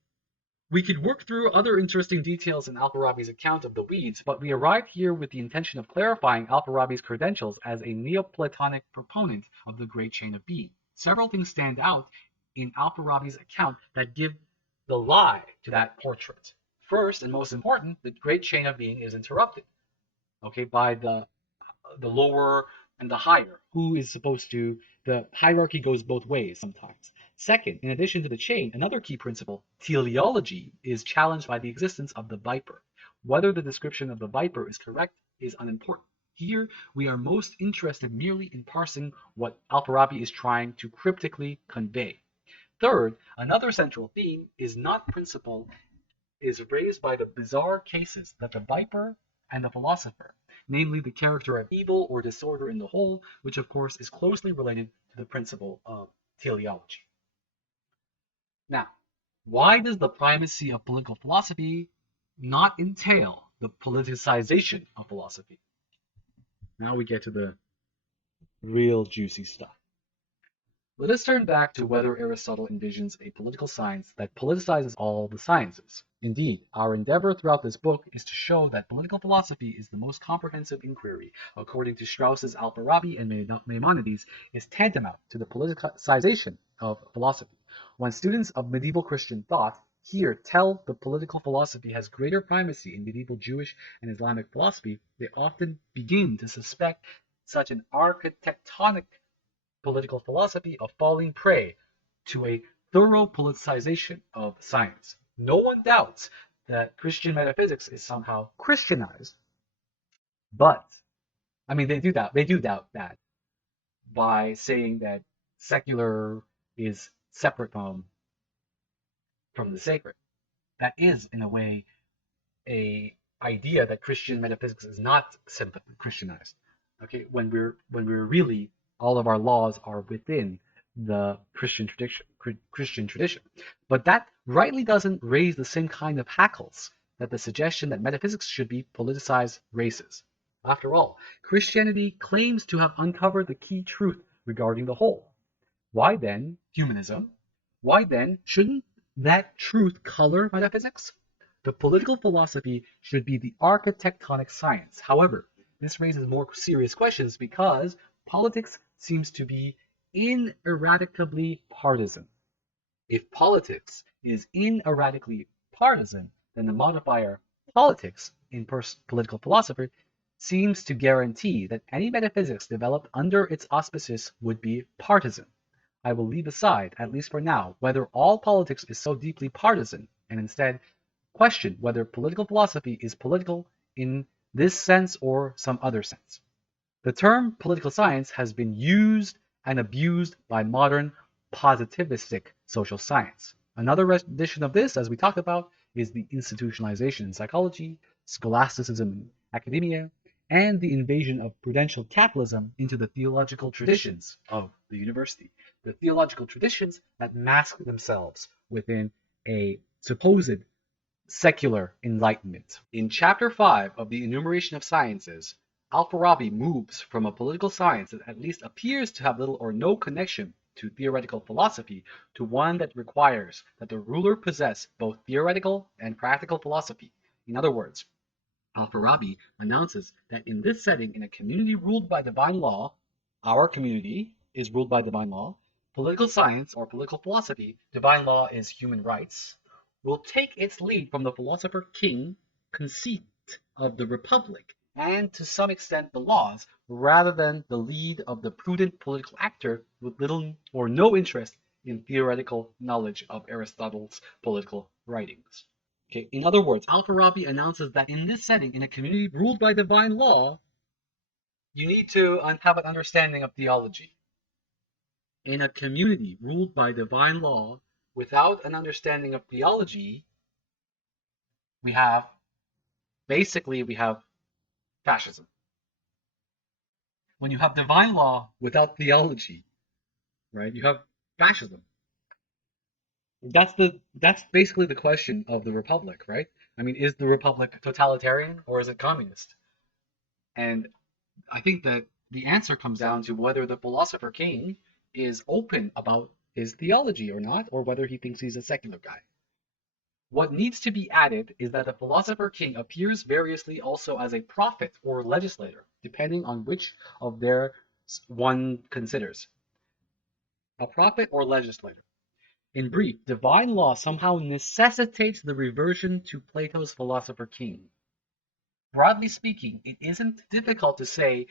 We could work through other interesting details in Al-Farabi's account of the weeds, but we arrive here with the intention of clarifying Al-Farabi's credentials as a Neoplatonic proponent of the great chain of being. Several things stand out in Al-Farabi's account that give the lie to that portrait. First, and most important, the great chain of being is interrupted, okay, by the lower and the higher, who is supposed to, the hierarchy goes both ways sometimes. Second, in addition to the chain, another key principle, teleology, is challenged by the existence of the viper. Whether the description of the viper is correct is unimportant. Here, we are most interested merely in parsing what Al-Farabi is trying to cryptically convey. Third, another central theme is not principle is raised by the bizarre cases that the viper and the philosopher, namely the character of evil or disorder in the whole, which of course is closely related to the principle of teleology. Now, why does the primacy of political philosophy not entail the politicization of philosophy? Now we get to the real juicy stuff. Let us turn back to whether Aristotle envisions a political science that politicizes all the sciences. Indeed, our endeavor throughout this book is to show that political philosophy is the most comprehensive inquiry, according to Strauss's Al-Farabi and Maimonides, is tantamount to the politicization of philosophy. When students of medieval Christian thought here tell the political philosophy has greater primacy in medieval Jewish and Islamic philosophy, they often begin to suspect such an architectonic political philosophy of falling prey to a thorough politicization of science. No one doubts that Christian metaphysics is somehow Christianized, but I mean, they do that. They do doubt that by saying that secular is separate from the sacred. That is, in a way, a idea that Christian metaphysics is not Christianized. Okay, when we're really all of our laws are within the Christian tradition, but that rightly doesn't raise the same kind of hackles that the suggestion that metaphysics should be politicized raises. After all, Christianity claims to have uncovered the key truth regarding the whole. Why then humanism? Why then shouldn't that truth color metaphysics? The political philosophy should be the architectonic science. However, this raises more serious questions because politics seems to be ineradicably partisan. If politics is ineradicably partisan, then the modifier politics in political philosophy seems to guarantee that any metaphysics developed under its auspices would be partisan. I will leave aside, at least for now, whether all politics is so deeply partisan, and instead question whether political philosophy is political in this sense or some other sense. The term political science has been used and abused by modern positivistic social science. Another rendition of this, as we talked about, is the institutionalization in psychology, scholasticism in academia, and the invasion of prudential capitalism into the theological traditions of the university. The theological traditions that mask themselves within a supposed secular enlightenment. In chapter 5 of the Enumeration of Sciences, Al-Farabi moves from a political science that at least appears to have little or no connection to theoretical philosophy to one that requires that the ruler possess both theoretical and practical philosophy. In other words, Al-Farabi announces that in this setting, in a community ruled by divine law, our community is ruled by divine law, political science or political philosophy, divine law is human rights, will take its lead from the philosopher king conceit of the republic and to some extent the laws, rather than the lead of the prudent political actor with little or no interest in theoretical knowledge of Aristotle's political writings. Okay, in other words, Al-Farabi announces that in this setting, in a community ruled by divine law, you need to have an understanding of theology. In a community ruled by divine law, without an understanding of theology, we have we have fascism. When you have divine law without theology, right, you have fascism. That's basically the question of the republic, right? I mean, is the republic totalitarian or is it communist? And I think that the answer comes down to whether the philosopher king is open about his theology or not, or whether he thinks he's a secular guy. What needs to be added is that the philosopher king appears variously also as a prophet or legislator, depending on which of their one considers. A prophet or legislator. In brief, divine law somehow necessitates the reversion to Plato's philosopher king. Broadly speaking, it isn't difficult to say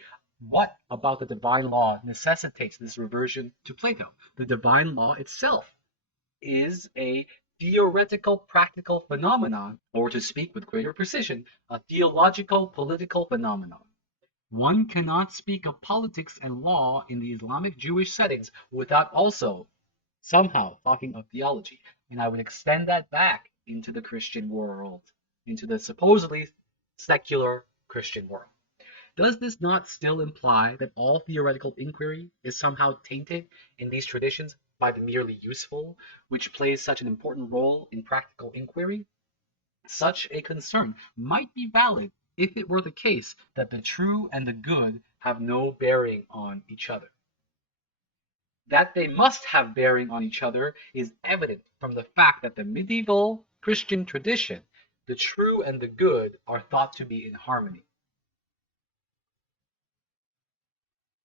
what about the divine law necessitates this reversion to Plato. The divine law itself is a theoretical practical phenomenon, or to speak with greater precision, a theological political phenomenon. One cannot speak of politics and law in the Islamic Jewish settings without also somehow talking of theology. And I would extend that back into the Christian world, into the supposedly secular Christian world. Does this not still imply that all theoretical inquiry is somehow tainted in these traditions by the merely useful, which plays such an important role in practical inquiry? Such a concern might be valid if it were the case that the true and the good have no bearing on each other. That they must have bearing on each other is evident from the fact that the medieval Christian tradition, the true and the good are thought to be in harmony.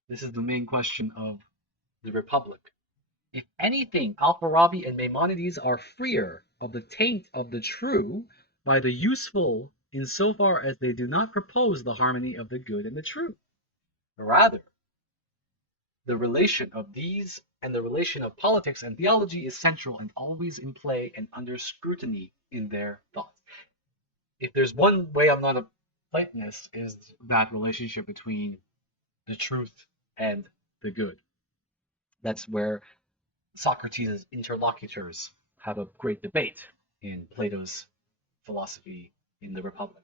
This is the main question of the Republic. If anything, Alfarabi and Maimonides are freer of the taint of the true by the useful insofar as they do not propose the harmony of the good and the true. Rather, the relation of these and the relation of politics and theology is central and always in play and under scrutiny in their thoughts. If there's one way I'm not a Platonist, is that relationship between the truth, and the good. That's where Socrates' interlocutors have a great debate in Plato's philosophy in the Republic.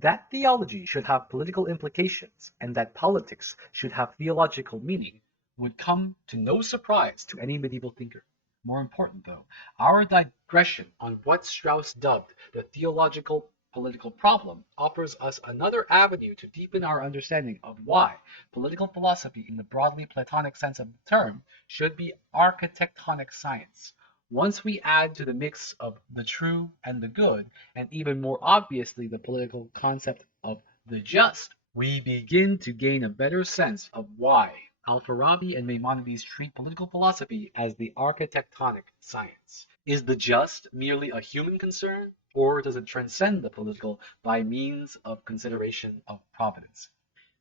That theology should have political implications and that politics should have theological meaning would come to no surprise to any medieval thinker. More important, though, our digression on what Strauss dubbed the theological political problem offers us another avenue to deepen our understanding of why political philosophy, in the broadly Platonic sense of the term, should be architectonic science. Once we add to the mix of the true and the good, and even more obviously the political concept of the just, we begin to gain a better sense of why Alfarabi and Maimonides treat political philosophy as the architectonic science. Is the just merely a human concern, or does it transcend the political by means of consideration of providence?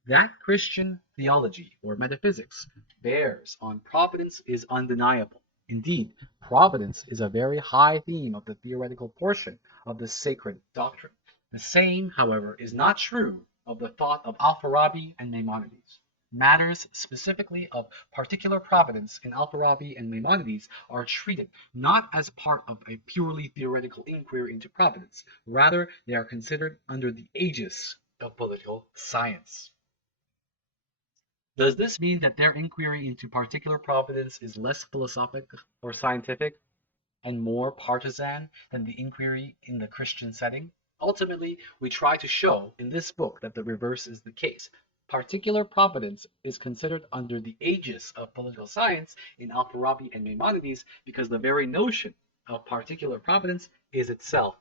That Christian theology or metaphysics bears on providence is undeniable. Indeed, providence is a very high theme of the theoretical portion of the sacred doctrine. The same, however, is not true of the thought of Alfarabi and Maimonides. Matters specifically of particular providence in Alfarabi and Maimonides are treated not as part of a purely theoretical inquiry into providence. Rather, they are considered under the aegis of political science. Does this mean that their inquiry into particular providence is less philosophic or scientific and more partisan than the inquiry in the Christian setting? Ultimately, we try to show in this book that the reverse is the case. Particular providence is considered under the aegis of political science in Alfarabi and Maimonides because the very notion of particular providence is itself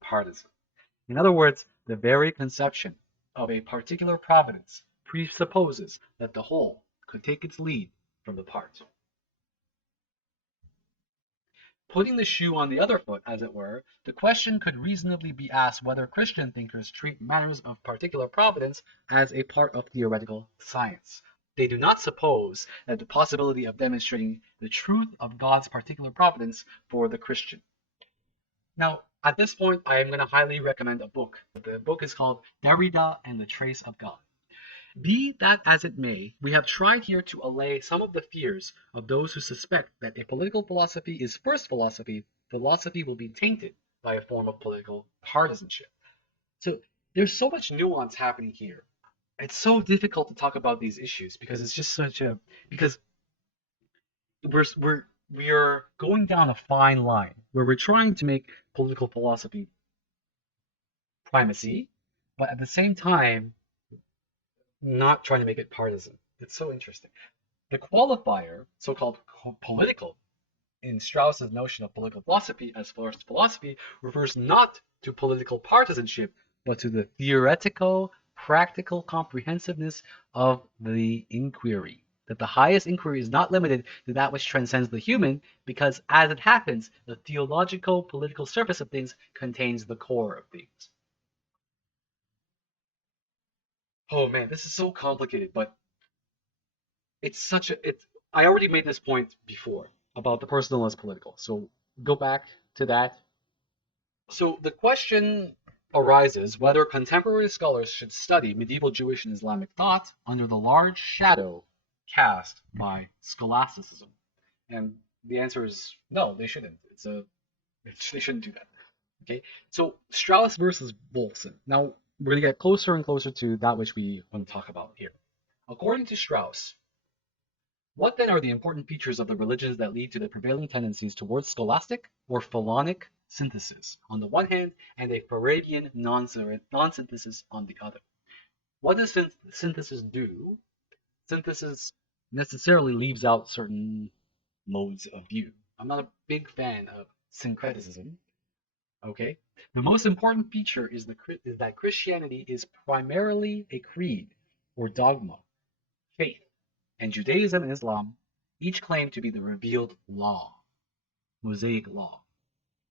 partisan. In other words, the very conception of a particular providence presupposes that the whole could take its lead from the part. Putting the shoe on the other foot, as it were, the question could reasonably be asked whether Christian thinkers treat matters of particular providence as a part of theoretical science. They do not suppose that the possibility of demonstrating the truth of God's particular providence for the Christian. Now, at this point, I am going to highly recommend a book. The book is called Derrida and the Trace of God. Be that as it may, we have tried here to allay some of the fears of those who suspect that if political philosophy is first philosophy, philosophy will be tainted by a form of political partisanship. So there's so much nuance happening here. It's so difficult to talk about these issues because it's just because we are going down a fine line where we're trying to make political philosophy primacy, but at the same time not trying to make it partisan. It's so interesting. The qualifier, so-called political, in Strauss's notion of political philosophy as first philosophy, refers not to political partisanship, but to the theoretical, practical comprehensiveness of the inquiry. That the highest inquiry is not limited to that which transcends the human, because as it happens, the theological, political surface of things contains the core of things. Oh man, this is so complicated, but I already made this point before about the personal as political. So go back to that. So the question arises whether contemporary scholars should study medieval Jewish and Islamic thought under the large shadow cast by scholasticism. And the answer is no, they shouldn't. They shouldn't do that. Okay. So Strauss versus Bolson. Now we're gonna get closer and closer to that which we want to talk about here. According to Strauss, what then are the important features of the religions that lead to the prevailing tendencies towards scholastic or Philonic synthesis on the one hand, and a Farabian non-synthesis on the other? What does synthesis do? Synthesis necessarily leaves out certain modes of view. I'm not a big fan of syncretism. Okay, the most important feature is that Christianity is primarily a creed or dogma, faith, and Judaism and Islam each claim to be the revealed law, Mosaic law.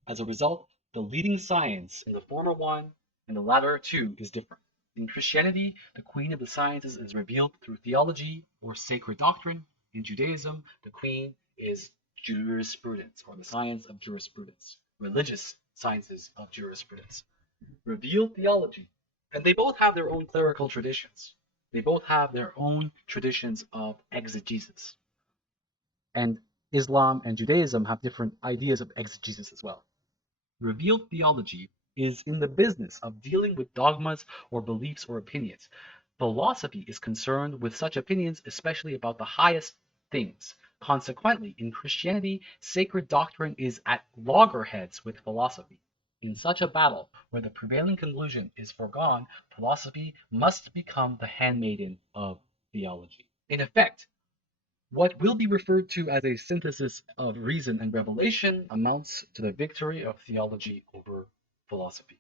As a result, the leading science in the former one and the latter two is different. In Christianity, the queen of the sciences is revealed through theology or sacred doctrine. In Judaism, the queen is jurisprudence or the science of jurisprudence, religious sciences of jurisprudence. Revealed theology, and they both have their own clerical traditions. They both have their own traditions of exegesis. And Islam and Judaism have different ideas of exegesis as well. Revealed theology is in the business of dealing with dogmas or beliefs or opinions. Philosophy is concerned with such opinions, especially about the highest things. Consequently, in Christianity, sacred doctrine is at loggerheads with philosophy. In such a battle, where the prevailing conclusion is foregone, philosophy must become the handmaiden of theology. In effect, what will be referred to as a synthesis of reason and revelation amounts to the victory of theology over philosophy.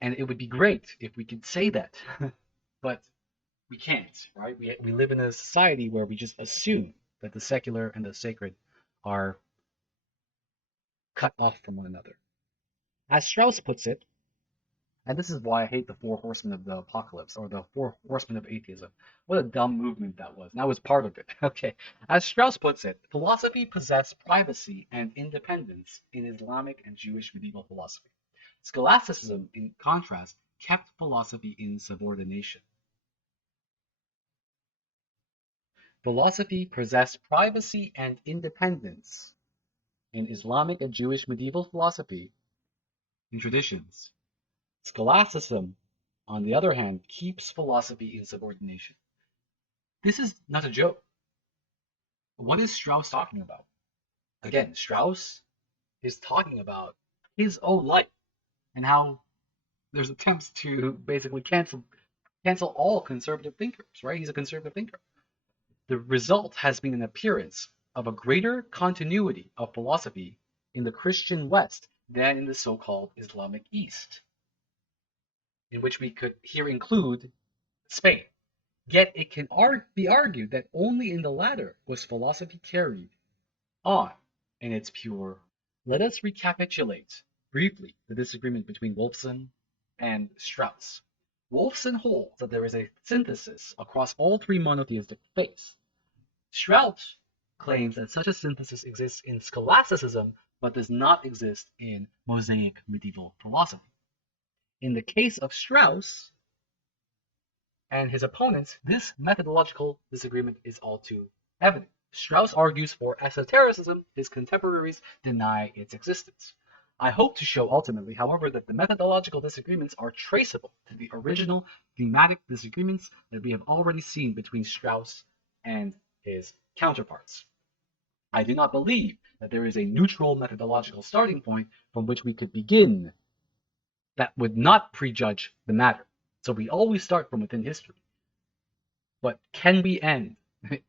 And it would be great if we could say that, but we can't, right? We live in a society where we just assume that the secular and the sacred are cut off from one another. As Strauss puts it, and this is why I hate the Four Horsemen of the Apocalypse or the Four Horsemen of Atheism. What a dumb movement that was. And I was part of it. Okay. As Strauss puts it, philosophy possessed privacy and independence in Islamic and Jewish medieval philosophy. Scholasticism, in contrast, kept philosophy in subordination. Philosophy possessed privacy and independence in Islamic and Jewish medieval philosophy and traditions. Scholasticism, on the other hand, keeps philosophy in subordination. This is not a joke. What is Strauss talking about? Again, Strauss is talking about his own life and how there's attempts to basically cancel all conservative thinkers, right? He's a conservative thinker. The result has been an appearance of a greater continuity of philosophy in the Christian West than in the so-called Islamic East, in which we could here include Spain. Yet it can be argued that only in the latter was philosophy carried on in its pure. Let us recapitulate briefly the disagreement between Wolfson and Strauss. Wolfson holds that there is a synthesis across all three monotheistic faiths. Strauss claims that such a synthesis exists in scholasticism but does not exist in Mosaic medieval philosophy. In the case of Strauss and his opponents, this methodological disagreement is all too evident. Strauss argues for esotericism, his contemporaries deny its existence. I hope to show ultimately, however, that the methodological disagreements are traceable to the original thematic disagreements that we have already seen between Strauss and his counterparts. I do not believe that there is a neutral methodological starting point from which we could begin that would not prejudge the matter. So we always start from within history. But can we end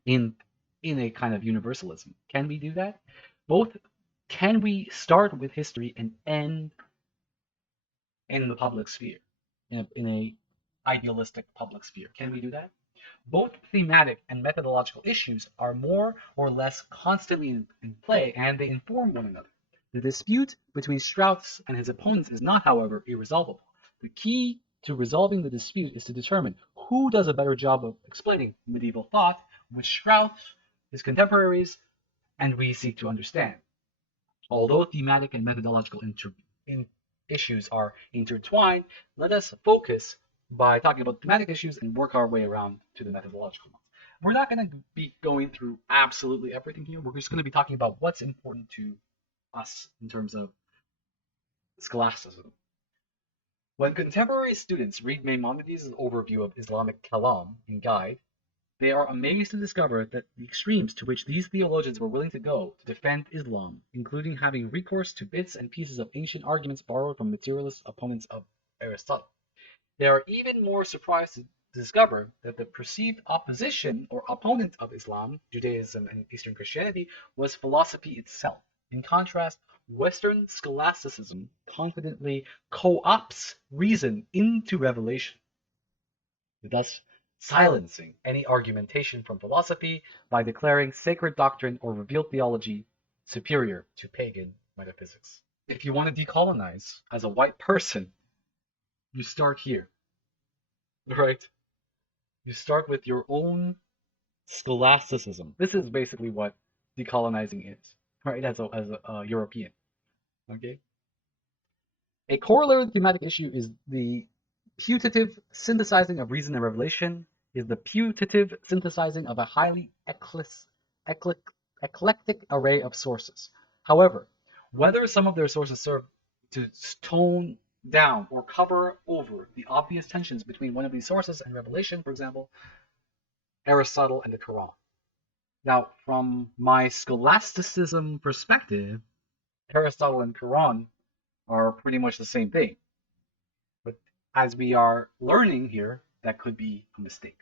in a kind of universalism? Can we do that? Both can we start with history and end in the public sphere, in a idealistic public sphere? Can we do that? Both thematic and methodological issues are more or less constantly in play, and they inform one another. The dispute between Strauss and his opponents is not, however, irresolvable. The key to resolving the dispute is to determine who does a better job of explaining medieval thought, which Strauss, his contemporaries, and we seek to understand. Although thematic and methodological issues are intertwined, let us focus by talking about thematic issues and work our way around to the methodological ones. We're not going to be going through absolutely everything here. We're just going to be talking about what's important to us in terms of scholasticism. When contemporary students read Maimonides' overview of Islamic kalam in Guide, they are amazed to discover that the extremes to which these theologians were willing to go to defend Islam, including having recourse to bits and pieces of ancient arguments borrowed from materialist opponents of Aristotle. They are even more surprised to discover that the perceived opposition or opponent of Islam, Judaism, and Eastern Christianity was philosophy itself. In contrast, Western scholasticism confidently co-opts reason into revelation, thus silencing any argumentation from philosophy by declaring sacred doctrine or revealed theology superior to pagan metaphysics. If you want to decolonize as a white person, you start here, right? You start with your own scholasticism. This is basically what decolonizing is, right? As a European, okay? A corollary thematic issue is the putative synthesizing of reason and revelation is the putative synthesizing of a highly eclectic array of sources. However, whether some of their sources serve to tone down or cover over the obvious tensions between one of these sources and revelation, for example, Aristotle and the Quran. Now, from my scholasticism perspective, Aristotle and Quran are pretty much the same thing. But as we are learning here, that could be a mistake.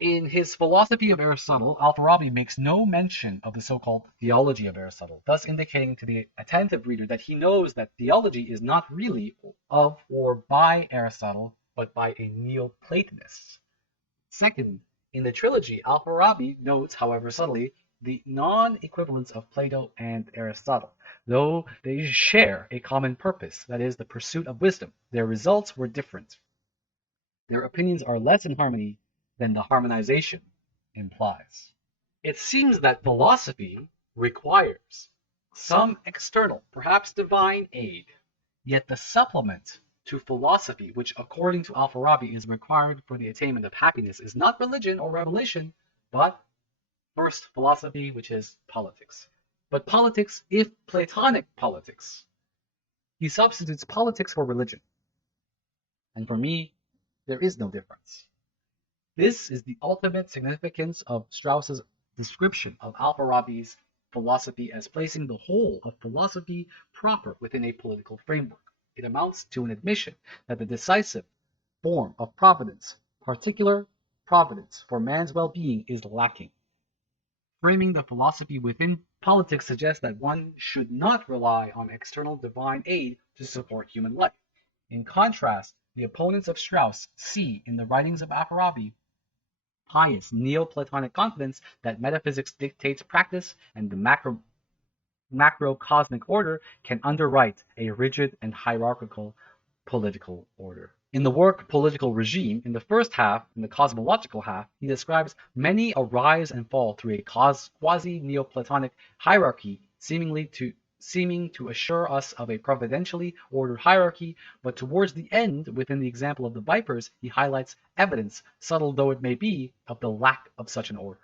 In his philosophy of Aristotle, Al-Farabi makes no mention of the so-called theology of Aristotle, thus indicating to the attentive reader that he knows that theology is not really of or by Aristotle, but by a Neoplatonist. Second, in the trilogy, Al-Farabi notes, however subtly, the non-equivalence of Plato and Aristotle. Though they share a common purpose, that is, the pursuit of wisdom, their results were different. Their opinions are less in harmony than the harmonization implies. It seems that philosophy requires some external, perhaps divine aid, yet the supplement to philosophy, which according to Al-Farabi is required for the attainment of happiness, is not religion or revelation, but first philosophy, which is politics. But politics, if Platonic politics, he substitutes politics for religion. And for me, there is no difference. This is the ultimate significance of Strauss's description of Al-Farabi's philosophy as placing the whole of philosophy proper within a political framework. It amounts to an admission that the decisive form of providence, particular providence for man's well-being, is lacking. Framing the philosophy within politics suggests that one should not rely on external divine aid to support human life. In contrast, the opponents of Strauss see in the writings of Al-Farabi pious Neoplatonic confidence that metaphysics dictates practice and the macrocosmic order can underwrite a rigid and hierarchical political order. In the work Political Regime, in the first half, in the cosmological half, he describes many a rise and fall through a quasi-Neoplatonic hierarchy seeming to assure us of a providentially ordered hierarchy, but towards the end, within the example of the vipers, he highlights evidence, subtle though it may be, of the lack of such an order,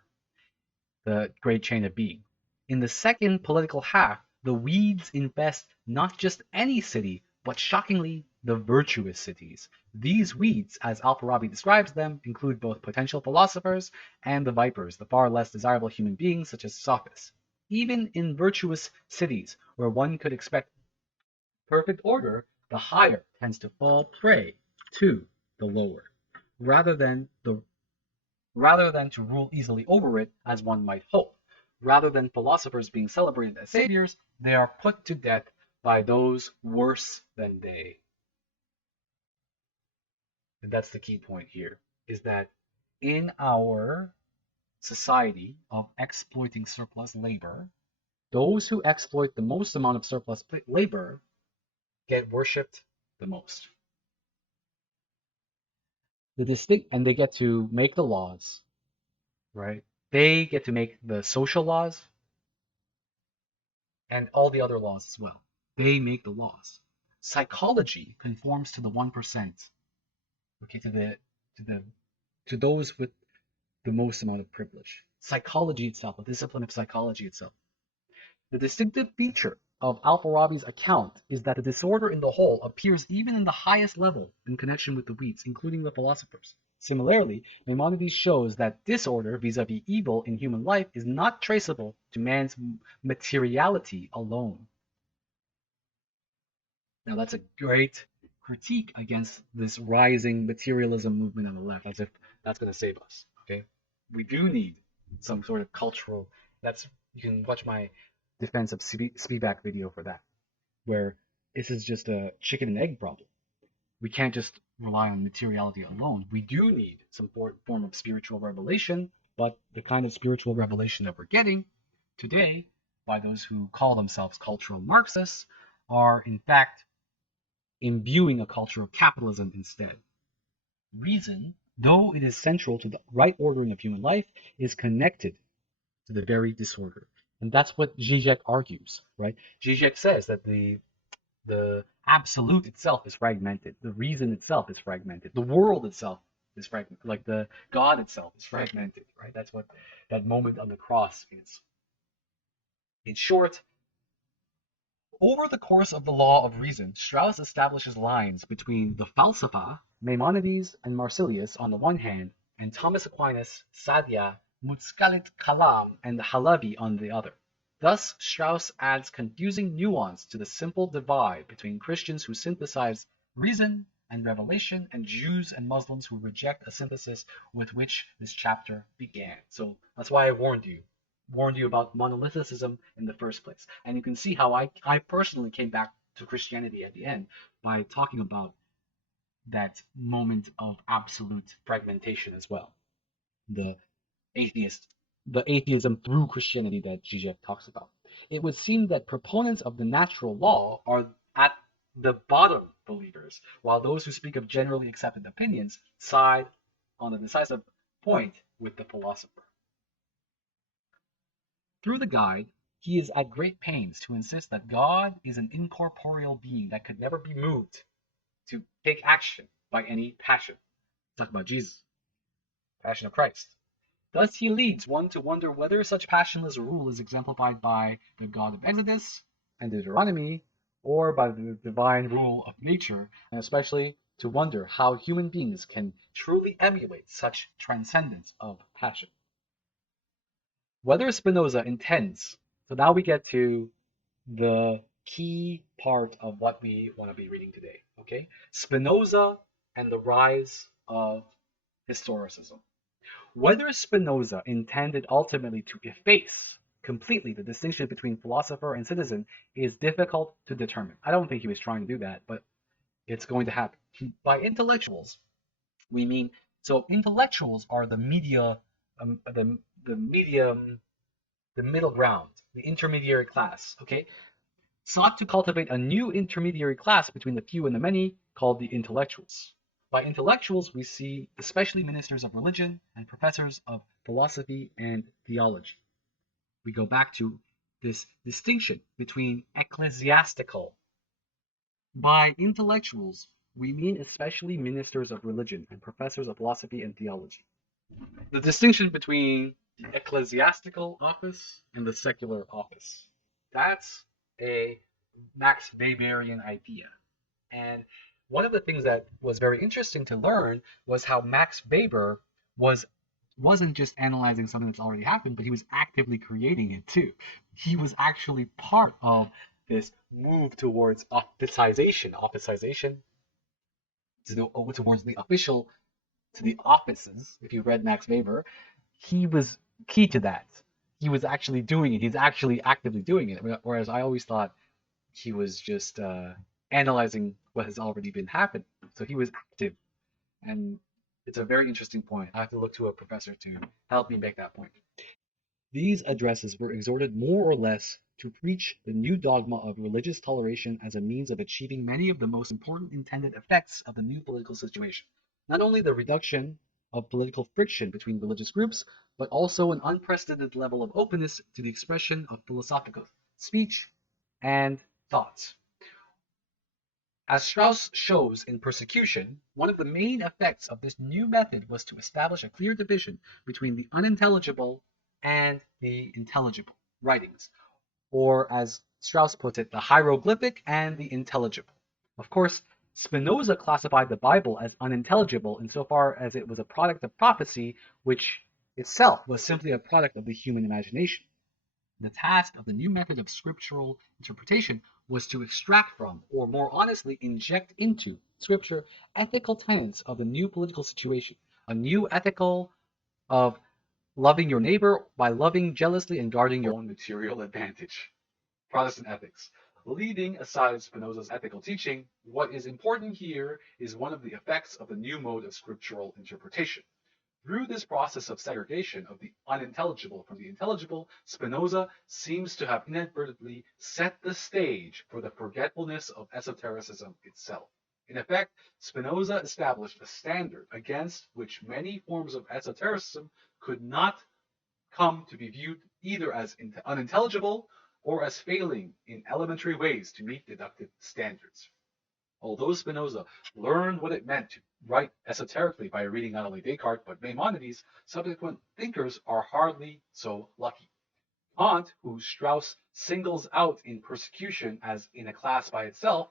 the great chain of being. In the second political half, the weeds infest not just any city, but shockingly, the virtuous cities. These weeds, as Al-Farabi describes them, include both potential philosophers and the vipers, the far less desirable human beings such as sophists. Even in virtuous cities, where one could expect perfect order, the higher tends to fall prey to the lower, rather than to rule easily over it, as one might hope. Rather than philosophers being celebrated as saviors, they are put to death by those worse than they. And that's the key point here, is that in our society of exploiting surplus labor, those who exploit the most amount of surplus labor get worshipped the most. And they get to make the laws, right? They get to make the social laws and all the other laws as well. They make the laws. Psychology conforms to the 1%, okay, to those with the most amount of privilege. Psychology itself, the discipline of psychology itself. The distinctive feature of Al-Farabi's account is that the disorder in the whole appears even in the highest level in connection with the weeds, including the philosophers. Similarly, Maimonides shows that disorder vis-a-vis evil in human life is not traceable to man's materiality alone. Now that's a great critique against this rising materialism movement on the left, as if that's going to save us. Okay, we do need some sort of cultural. You can watch my defense of Spivak video for that, where this is just a chicken and egg problem. We can't just rely on materiality alone. We do need some form of spiritual revelation, but the kind of spiritual revelation that we're getting today by those who call themselves cultural Marxists are in fact imbuing a culture of capitalism instead. Reason, though it is central to the right ordering of human life, is connected to the very disorder. And that's what Zizek argues, right? Zizek says that the absolute itself is fragmented. The reason itself is fragmented. The world itself is fragmented. Like the God itself is fragmented, right? That's what that moment on the cross is. In short, over the course of the law of reason, Strauss establishes lines between the Falsafa, Maimonides and Marsilius on the one hand, and Thomas Aquinas, Sadia, Mutskalit Kalam, and Halabi on the other. Thus, Strauss adds confusing nuance to the simple divide between Christians who synthesize reason and revelation, and Jews and Muslims who reject a synthesis with which this chapter began. So that's why I warned you about monolithicism in the first place. And you can see how I personally came back to Christianity at the end by talking about that moment of absolute fragmentation as well. The the atheism through Christianity that Zizek talks about. It would seem that proponents of the natural law are at the bottom believers, while those who speak of generally accepted opinions side on the decisive point with the philosopher. Through the guide, he is at great pains to insist that God is an incorporeal being that could never be moved to take action by any passion. Talk about Jesus, passion of Christ. Thus he leads one to wonder whether such passionless rule is exemplified by the God of Exodus and Deuteronomy, or by the divine rule of nature, and especially to wonder how human beings can truly emulate such transcendence of passion. Whether Spinoza intends, so now we get to the key part of what we want to be reading today, okay? Spinoza and the rise of historicism. Whether Spinoza intended ultimately to efface completely the distinction between philosopher and citizen is difficult to determine. I don't think he was trying to do that, but it's going to happen. By intellectuals, we mean, so intellectuals are the media, the medium, the middle ground, the intermediary class, okay? Sought to cultivate a new intermediary class between the few and the many called the intellectuals. By intellectuals, we see especially ministers of religion and professors of philosophy and theology. We go back to this distinction between ecclesiastical. By intellectuals, we mean especially ministers of religion and professors of philosophy and theology. The distinction between the ecclesiastical office and the secular office. That's a Max Weberian idea. And one of the things that was very interesting to learn was how Max Weber wasn't just analyzing something that's already happened, but he was actively creating it too. He was actually part of this move towards officization towards the official, to the offices. If you read Max Weber, he was key to that. He was actually doing it. He's actually actively doing it. Whereas I always thought he was just analyzing what has already been happening. So he was active, and it's a very interesting point. I have to look to a professor to help me make that point. These addresses were exhorted more or less to preach the new dogma of religious toleration as a means of achieving many of the most important intended effects of the new political situation. Not only the reduction of political friction between religious groups, but also an unprecedented level of openness to the expression of philosophical speech and thoughts. As Strauss shows in Persecution, one of the main effects of this new method was to establish a clear division between the unintelligible and the intelligible writings, or as Strauss puts it, the hieroglyphic and the intelligible. Of course, Spinoza classified the Bible as unintelligible insofar as it was a product of prophecy, which itself was simply a product of the human imagination. The task of the new method of scriptural interpretation was to extract from, or more honestly, inject into, scripture ethical tenets of the new political situation, a new ethical of loving your neighbor by loving jealously and guarding your own material advantage. Protestant ethics. Leaving aside Spinoza's ethical teaching, what is important here is one of the effects of the new mode of scriptural interpretation. Through this process of segregation of the unintelligible from the intelligible, Spinoza seems to have inadvertently set the stage for the forgetfulness of esotericism itself. In effect, Spinoza established a standard against which many forms of esotericism could not come to be viewed either as unintelligible or as failing in elementary ways to meet deductive standards. Although Spinoza learned what it meant to write esoterically by reading not only Descartes but Maimonides, subsequent thinkers are hardly so lucky. Kant, who Strauss singles out in Persecution as in a class by itself,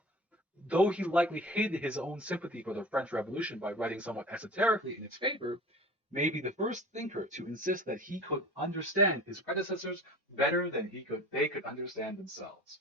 though he likely hid his own sympathy for the French Revolution by writing somewhat esoterically in its favor, may be the first thinker to insist that he could understand his predecessors better than they could understand themselves.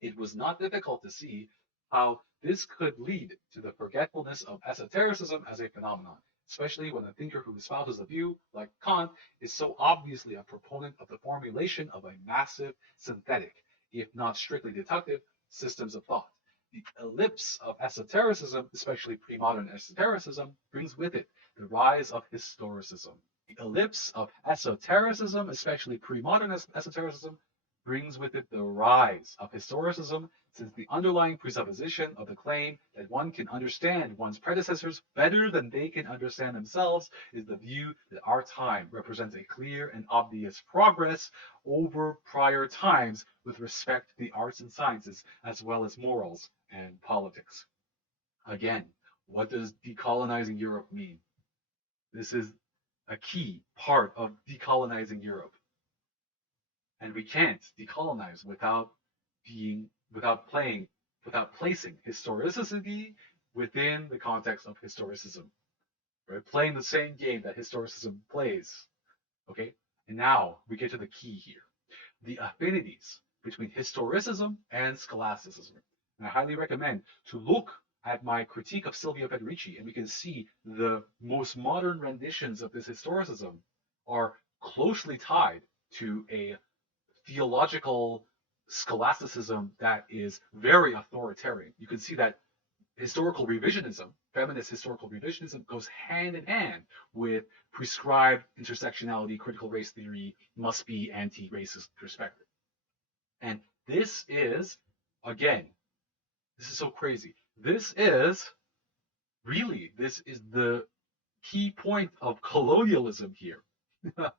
It was not difficult to see how this could lead to the forgetfulness of esotericism as a phenomenon, especially when a thinker who espouses the view, like Kant, is so obviously a proponent of the formulation of a massive synthetic, if not strictly deductive, systems of thought. The ellipse of esotericism, especially pre-modern esotericism, brings with it the rise of historicism. The ellipse of esotericism, especially pre-modern esotericism, brings with it the rise of historicism, since the underlying presupposition of the claim that one can understand one's predecessors better than they can understand themselves is the view that our time represents a clear and obvious progress over prior times with respect to the arts and sciences, as well as morals and politics. Again, what does decolonizing Europe mean? This is a key part of decolonizing Europe. And we can't decolonize being without playing without placing historicity within the context of historicism. Right? Playing the same game that historicism plays. Okay? And now we get to the key here. The affinities between historicism and scholasticism. And I highly recommend to look at my critique of Silvio Federici, and we can see the most modern renditions of this historicism are closely tied to a theological scholasticism that is very authoritarian. You can see that historical revisionism, feminist historical revisionism, goes hand in hand with prescribed intersectionality, critical race theory, must be anti racist perspective. And this is, again, this is so crazy. This is the key point of colonialism here.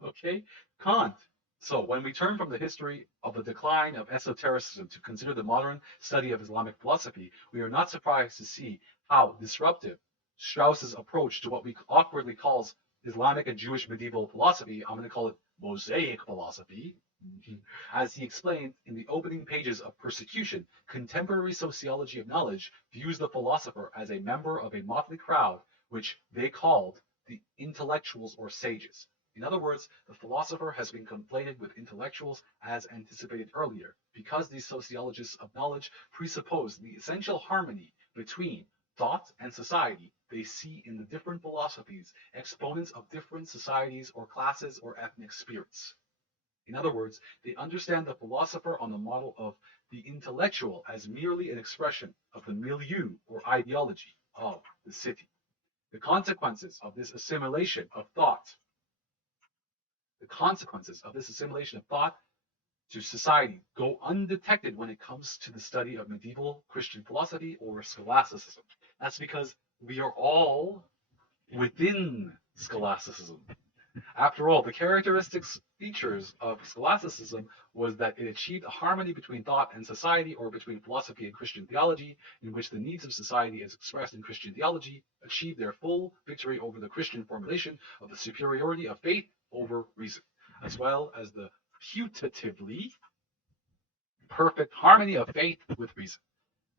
Okay? Kant. So when we turn from the history of the decline of esotericism to consider the modern study of Islamic philosophy, we are not surprised to see how disruptive Strauss's approach to what we awkwardly calls Islamic and Jewish medieval philosophy, I'm going to call it Mosaic philosophy, as he explained in the opening pages of Persecution, contemporary sociology of knowledge views the philosopher as a member of a motley crowd which they called the intellectuals or sages. In other words, the philosopher has been conflated with intellectuals as anticipated earlier, because these sociologists of knowledge presuppose the essential harmony between thought and society. They see in the different philosophies exponents of different societies or classes or ethnic spirits. In other words, they understand the philosopher on the model of the intellectual as merely an expression of the milieu or ideology of the city. The consequences of this assimilation of thought the consequences of this assimilation of thought to society go undetected when it comes to the study of medieval Christian philosophy or scholasticism. That's because we are all within scholasticism. After all, the characteristics features of scholasticism was that it achieved a harmony between thought and society, or between philosophy and Christian theology, in which the needs of society as expressed in Christian theology achieved their full victory over the Christian formulation of the superiority of faith over reason, as well as the putatively perfect harmony of faith with reason.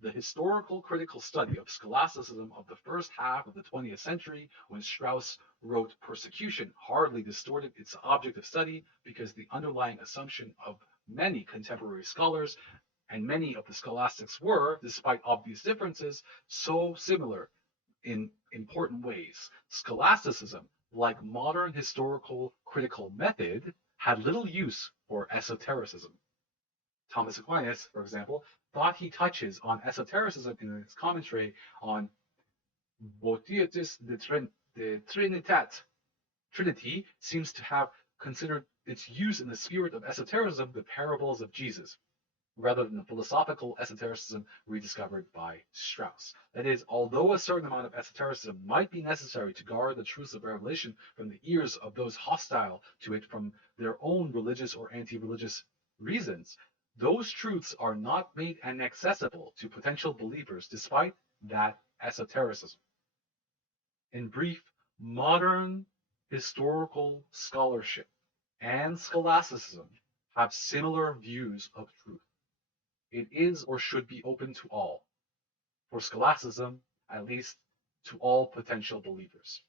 The historical critical study of scholasticism of the first half of the 20th century, when Strauss wrote Persecution, hardly distorted its object of study, because the underlying assumption of many contemporary scholars and many of the scholastics were, despite obvious differences, so similar in important ways. Scholasticism, like modern historical critical method, had little use for esotericism. Thomas Aquinas, for example, thought he touches on esotericism in his commentary on Boethius de Trinitate. Trinity seems to have considered its use in the spirit of esotericism the parables of Jesus, rather than the philosophical esotericism rediscovered by Strauss. That is, although a certain amount of esotericism might be necessary to guard the truths of revelation from the ears of those hostile to it from their own religious or anti-religious reasons, those truths are not made inaccessible to potential believers despite that esotericism. In brief, modern historical scholarship and scholasticism have similar views of truth. It is or should be open to all, for scholasticism, at least to all potential believers.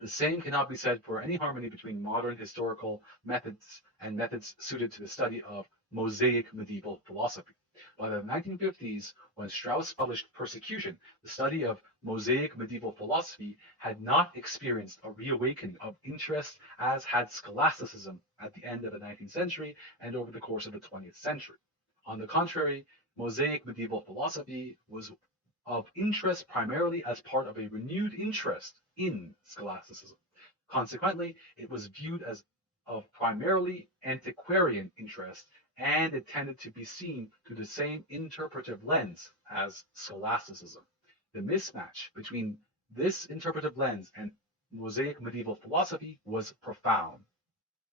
The same cannot be said for any harmony between modern historical methods and methods suited to the study of Mosaic medieval philosophy. By the 1950s, when Strauss published Persecution, the study of Mosaic medieval philosophy had not experienced a reawakening of interest as had scholasticism at the end of the 19th century and over the course of the 20th century. On the contrary, Mosaic medieval philosophy was of interest primarily as part of a renewed interest in scholasticism. Consequently, it was viewed as of primarily antiquarian interest, and it tended to be seen through the same interpretive lens as scholasticism. The mismatch between this interpretive lens and Mosaic medieval philosophy was profound.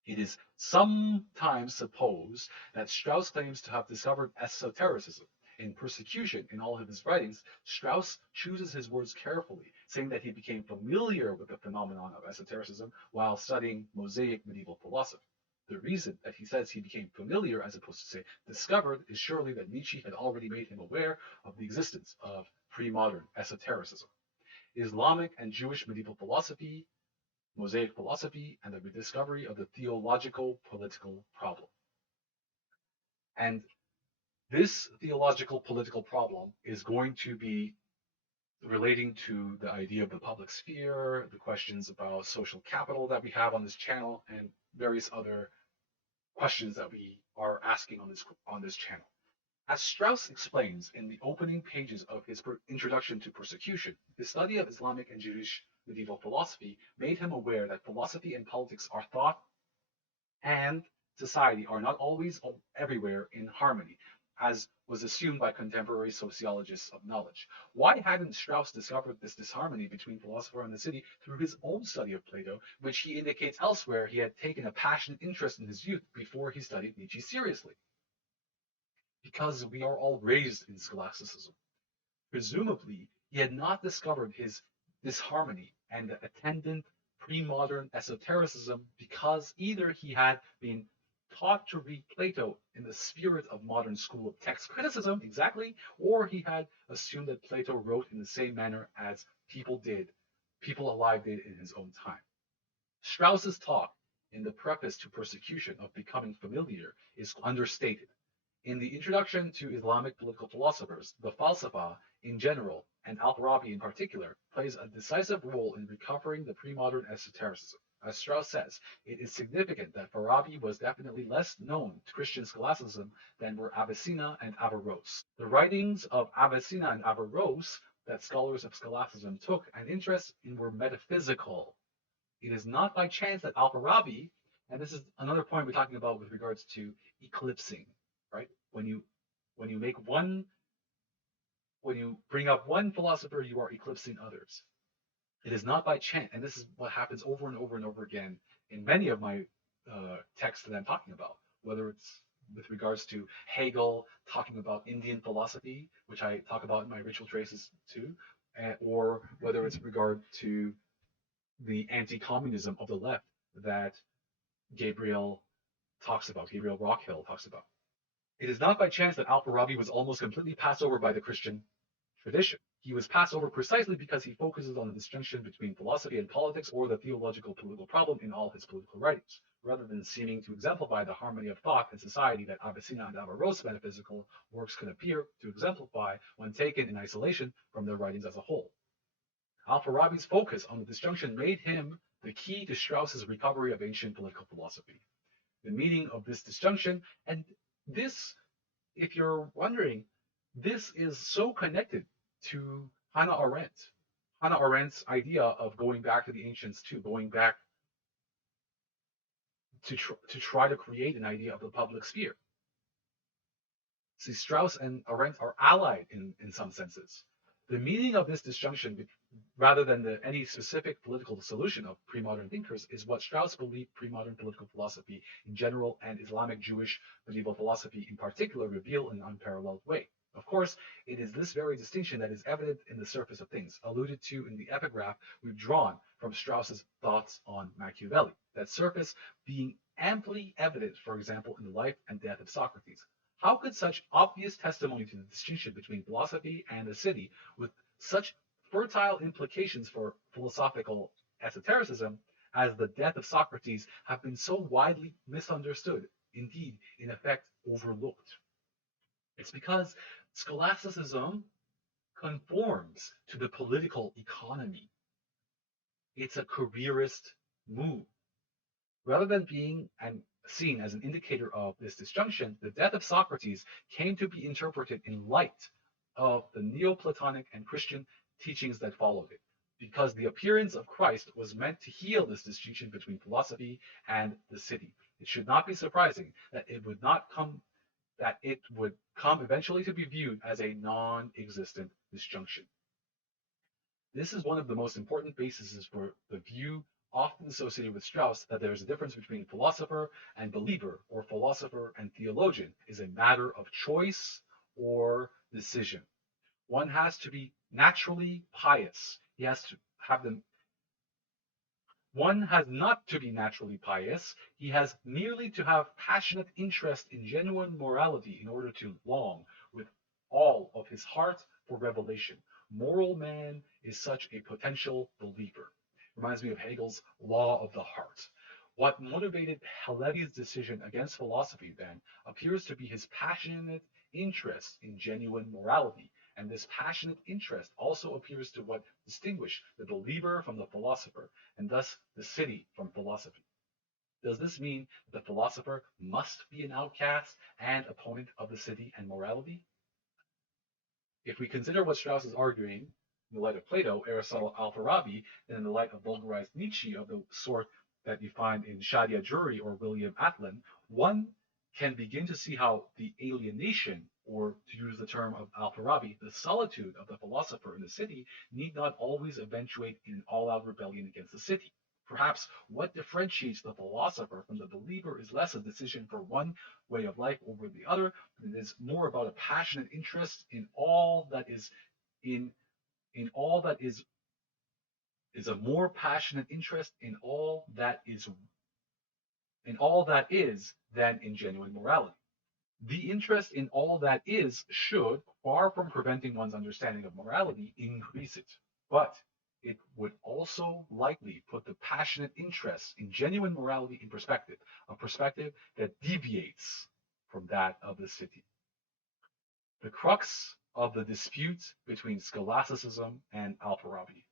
It is sometimes supposed that Strauss claims to have discovered esotericism. In Persecution, in all of his writings, Strauss chooses his words carefully, saying that he became familiar with the phenomenon of esotericism while studying Mosaic medieval philosophy. The reason that he says he became familiar as opposed to say discovered is surely that Nietzsche had already made him aware of the existence of pre-modern esotericism. Islamic and Jewish medieval philosophy, Mosaic philosophy, and the rediscovery of the theological political problem. And this theological political problem is going to be relating to the idea of the public sphere, the questions about social capital that we have on this channel, and various other questions that we are asking on this channel. As Strauss explains in the opening pages of his introduction to Persecution, his study of Islamic and Jewish medieval philosophy made him aware that philosophy and politics are thought and society are not always everywhere in harmony, as was assumed by contemporary sociologists of knowledge. Why hadn't Strauss discovered this disharmony between philosopher and the city through his own study of Plato, which he indicates elsewhere he had taken a passionate interest in his youth before he studied Nietzsche seriously? Because we are all raised in scholasticism. Presumably, he had not discovered his disharmony and the attendant pre-modern esotericism because either he had been taught to read Plato in the spirit of modern school of text criticism, exactly, or he had assumed that Plato wrote in the same manner as people alive did in his own time. Strauss's talk in the preface to Persecution of becoming familiar is understated. In the introduction to Islamic political philosophers, the Falsafa in general, and Al-Farabi in particular, plays a decisive role in recovering the pre-modern esotericism. As Strauss says, it is significant that Farabi was definitely less known to Christian scholasticism than were Avicenna and Averroes. The writings of Avicenna and Averroes that scholars of scholasticism took an interest in were metaphysical. It is not by chance that Al-Farabi, and this is another point we're talking about with regards to eclipsing, right? When you make one when you bring up one philosopher, you are eclipsing others. It is not by chance, and this is what happens over and over and over again in many of my texts that I'm talking about, whether it's with regards to Hegel talking about Indian philosophy, which I talk about in my ritual traces too, or whether it's regard to the anti-communism of the left that Gabriel Rockhill talks about. It is not by chance that Al-Farabi was almost completely passed over by the Christian tradition. He was passed over precisely because he focuses on the distinction between philosophy and politics or the theological political problem in all his political writings, rather than seeming to exemplify the harmony of thought and society that Avicenna and Averroes' metaphysical works could appear to exemplify when taken in isolation from their writings as a whole. Al-Farabi's focus on the disjunction made him the key to Strauss's recovery of ancient political philosophy. The meaning of this disjunction, and this, if you're wondering, this is so connected to Hannah Arendt. Hannah Arendt's idea of going back to the ancients too, going back to try to create an idea of the public sphere. See, Strauss and Arendt are allied in some senses. The meaning of this disjunction, rather than any specific political solution of pre-modern thinkers, is what Strauss believed pre-modern political philosophy in general and Islamic Jewish medieval philosophy in particular reveal in an unparalleled way. Of course, it is this very distinction that is evident in the surface of things, alluded to in the epigraph we've drawn from Strauss's thoughts on Machiavelli, that surface being amply evident, for example, in the life and death of Socrates. How could such obvious testimony to the distinction between philosophy and the city, with such fertile implications for philosophical esotericism, as the death of Socrates, have been so widely misunderstood, indeed, in effect, overlooked? It's because scholasticism conforms to the political economy. It's a careerist move. Rather than being seen as an indicator of this disjunction, the death of Socrates came to be interpreted in light of the Neoplatonic and Christian teachings that followed it, because the appearance of Christ was meant to heal this distinction between philosophy and the city. It should not be surprising that it would come eventually to be viewed as a non-existent disjunction. This is one of the most important bases for the view often associated with Strauss that there is a difference between philosopher and believer, or philosopher and theologian, is a matter of choice or decision. One has to be naturally pious. He has to have them One has not to be naturally pious, he has merely to have passionate interest in genuine morality in order to long with all of his heart for revelation. Moral man is such a potential believer. Reminds me of Hegel's law of the heart. What motivated Halevi's decision against philosophy, then, appears to be his passionate interest in genuine morality, and this passionate interest also appears to what distinguish the believer from the philosopher, and thus the city from philosophy. Does this mean that the philosopher must be an outcast and opponent of the city and morality? If we consider what Strauss is arguing in the light of Plato, Aristotle, Alfarabi, and in the light of vulgarized Nietzsche of the sort that you find in Shadia Jury or William Atlin, one can begin to see how the alienation, or to use the term of Alfarabi, the solitude of the philosopher in the city, need not always eventuate in an all-out rebellion against the city. Perhaps what differentiates the philosopher from the believer is less a decision for one way of life over the other, and it is more about a passionate interest in all that in in all that is a more passionate interest in all that is than in genuine morality. The interest in all that is should, far from preventing one's understanding of morality, increase it. But it would also likely put the passionate interest in genuine morality in perspective, a perspective that deviates from that of the city. The crux of the dispute between scholasticism and Alfarabi.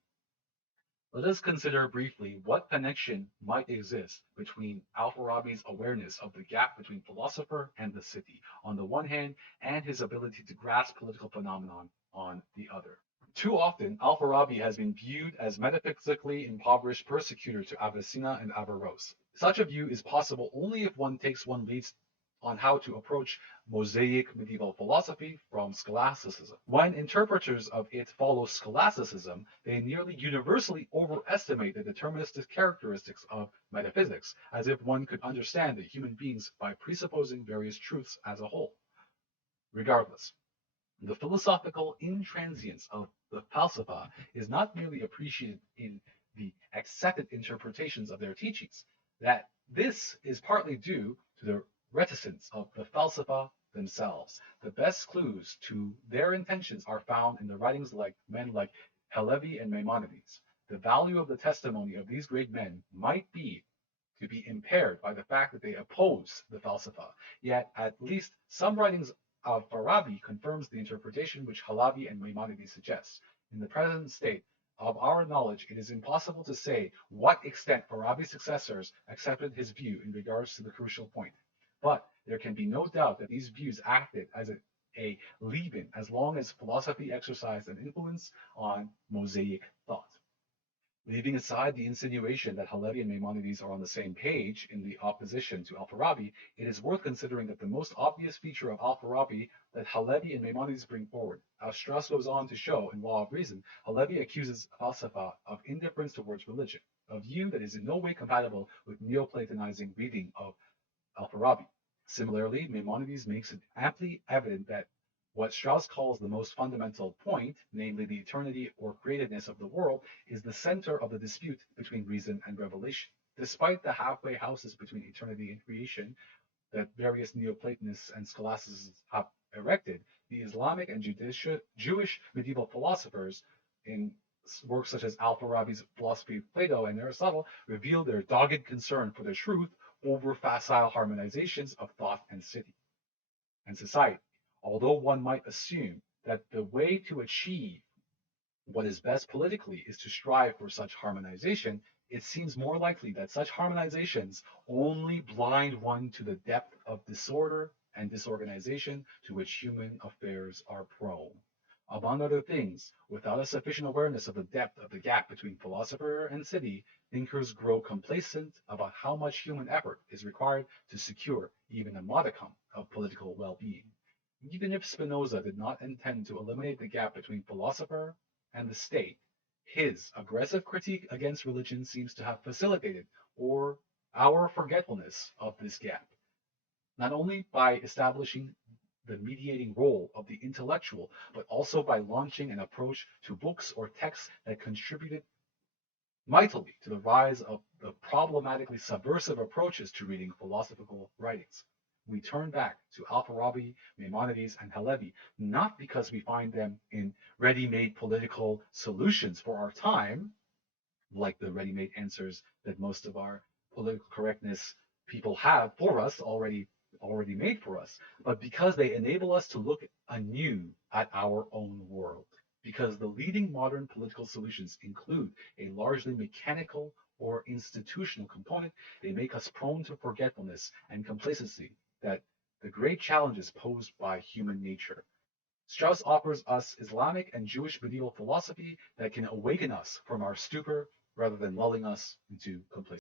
Let us consider briefly what connection might exist between Alfarabi's awareness of the gap between philosopher and the city on the one hand, and his ability to grasp political phenomenon on the other. Too often, Alfarabi has been viewed as metaphysically impoverished persecutor to Avicenna and Averroes. Such a view is possible only if one takes one leads on how to approach Mosaic medieval philosophy from scholasticism. When interpreters of it follow scholasticism, they nearly universally overestimate the deterministic characteristics of metaphysics, as if one could understand the human beings by presupposing various truths as a whole. Regardless, the philosophical intransience of the Falsafa is not merely appreciated in the accepted interpretations of their teachings, that this is partly due to the reticence of the Falsafa themselves. The best clues to their intentions are found in the writings like men like Halevi and Maimonides. The value of the testimony of these great men might be to be impaired by the fact that they oppose the Falsafa. Yet at least some writings of Farabi confirms the interpretation which Halabi and Maimonides suggest. In the present state of our knowledge, it is impossible to say what extent Farabi's successors accepted his view in regards to the crucial point. But there can be no doubt that these views acted as a leaven as long as philosophy exercised an influence on Mosaic thought. Leaving aside the insinuation that Halevi and Maimonides are on the same page in the opposition to Alfarabi, it is worth considering that the most obvious feature of Alfarabi that Halevi and Maimonides bring forward. As Strauss goes on to show in Law of Reason, Halevi accuses Falsafa of indifference towards religion, a view that is in no way compatible with Neoplatonizing reading of Alfarabi. Similarly, Maimonides makes it amply evident that What Strauss calls the most fundamental point, namely the eternity or createdness of the world, is the center of the dispute between reason and revelation. Despite the halfway houses between eternity and creation that various Neoplatonists and scholastics have erected, the Islamic and Jewish medieval philosophers in works such as Al-Farabi's Philosophy of Plato and Aristotle reveal their dogged concern for the truth over facile harmonizations of thought and city and society. Although one might assume that the way to achieve what is best politically is to strive for such harmonization, it seems more likely that such harmonizations only blind one to the depth of disorder and disorganization to which human affairs are prone. Among other things, without a sufficient awareness of the depth of the gap between philosopher and city, thinkers grow complacent about how much human effort is required to secure even a modicum of political well being. Even if Spinoza did not intend to eliminate the gap between philosopher and the state, his aggressive critique against religion seems to have facilitated or our forgetfulness of this gap, not only by establishing the mediating role of the intellectual, but also by launching an approach to books or texts that contributed mightily to the rise of the problematically subversive approaches to reading philosophical writings. We turn back to Al-Farabi, Maimonides, and Halevi, not because we find them in ready-made political solutions for our time, like the ready-made answers that most of our political correctness people have for us already made for us, but because they enable us to look anew at our own world. Because the leading modern political solutions include a largely mechanical or institutional component, they make us prone to forgetfulness and complacency that the great challenges posed by human nature. Strauss offers us Islamic and Jewish medieval philosophy that can awaken us from our stupor rather than lulling us into complacency.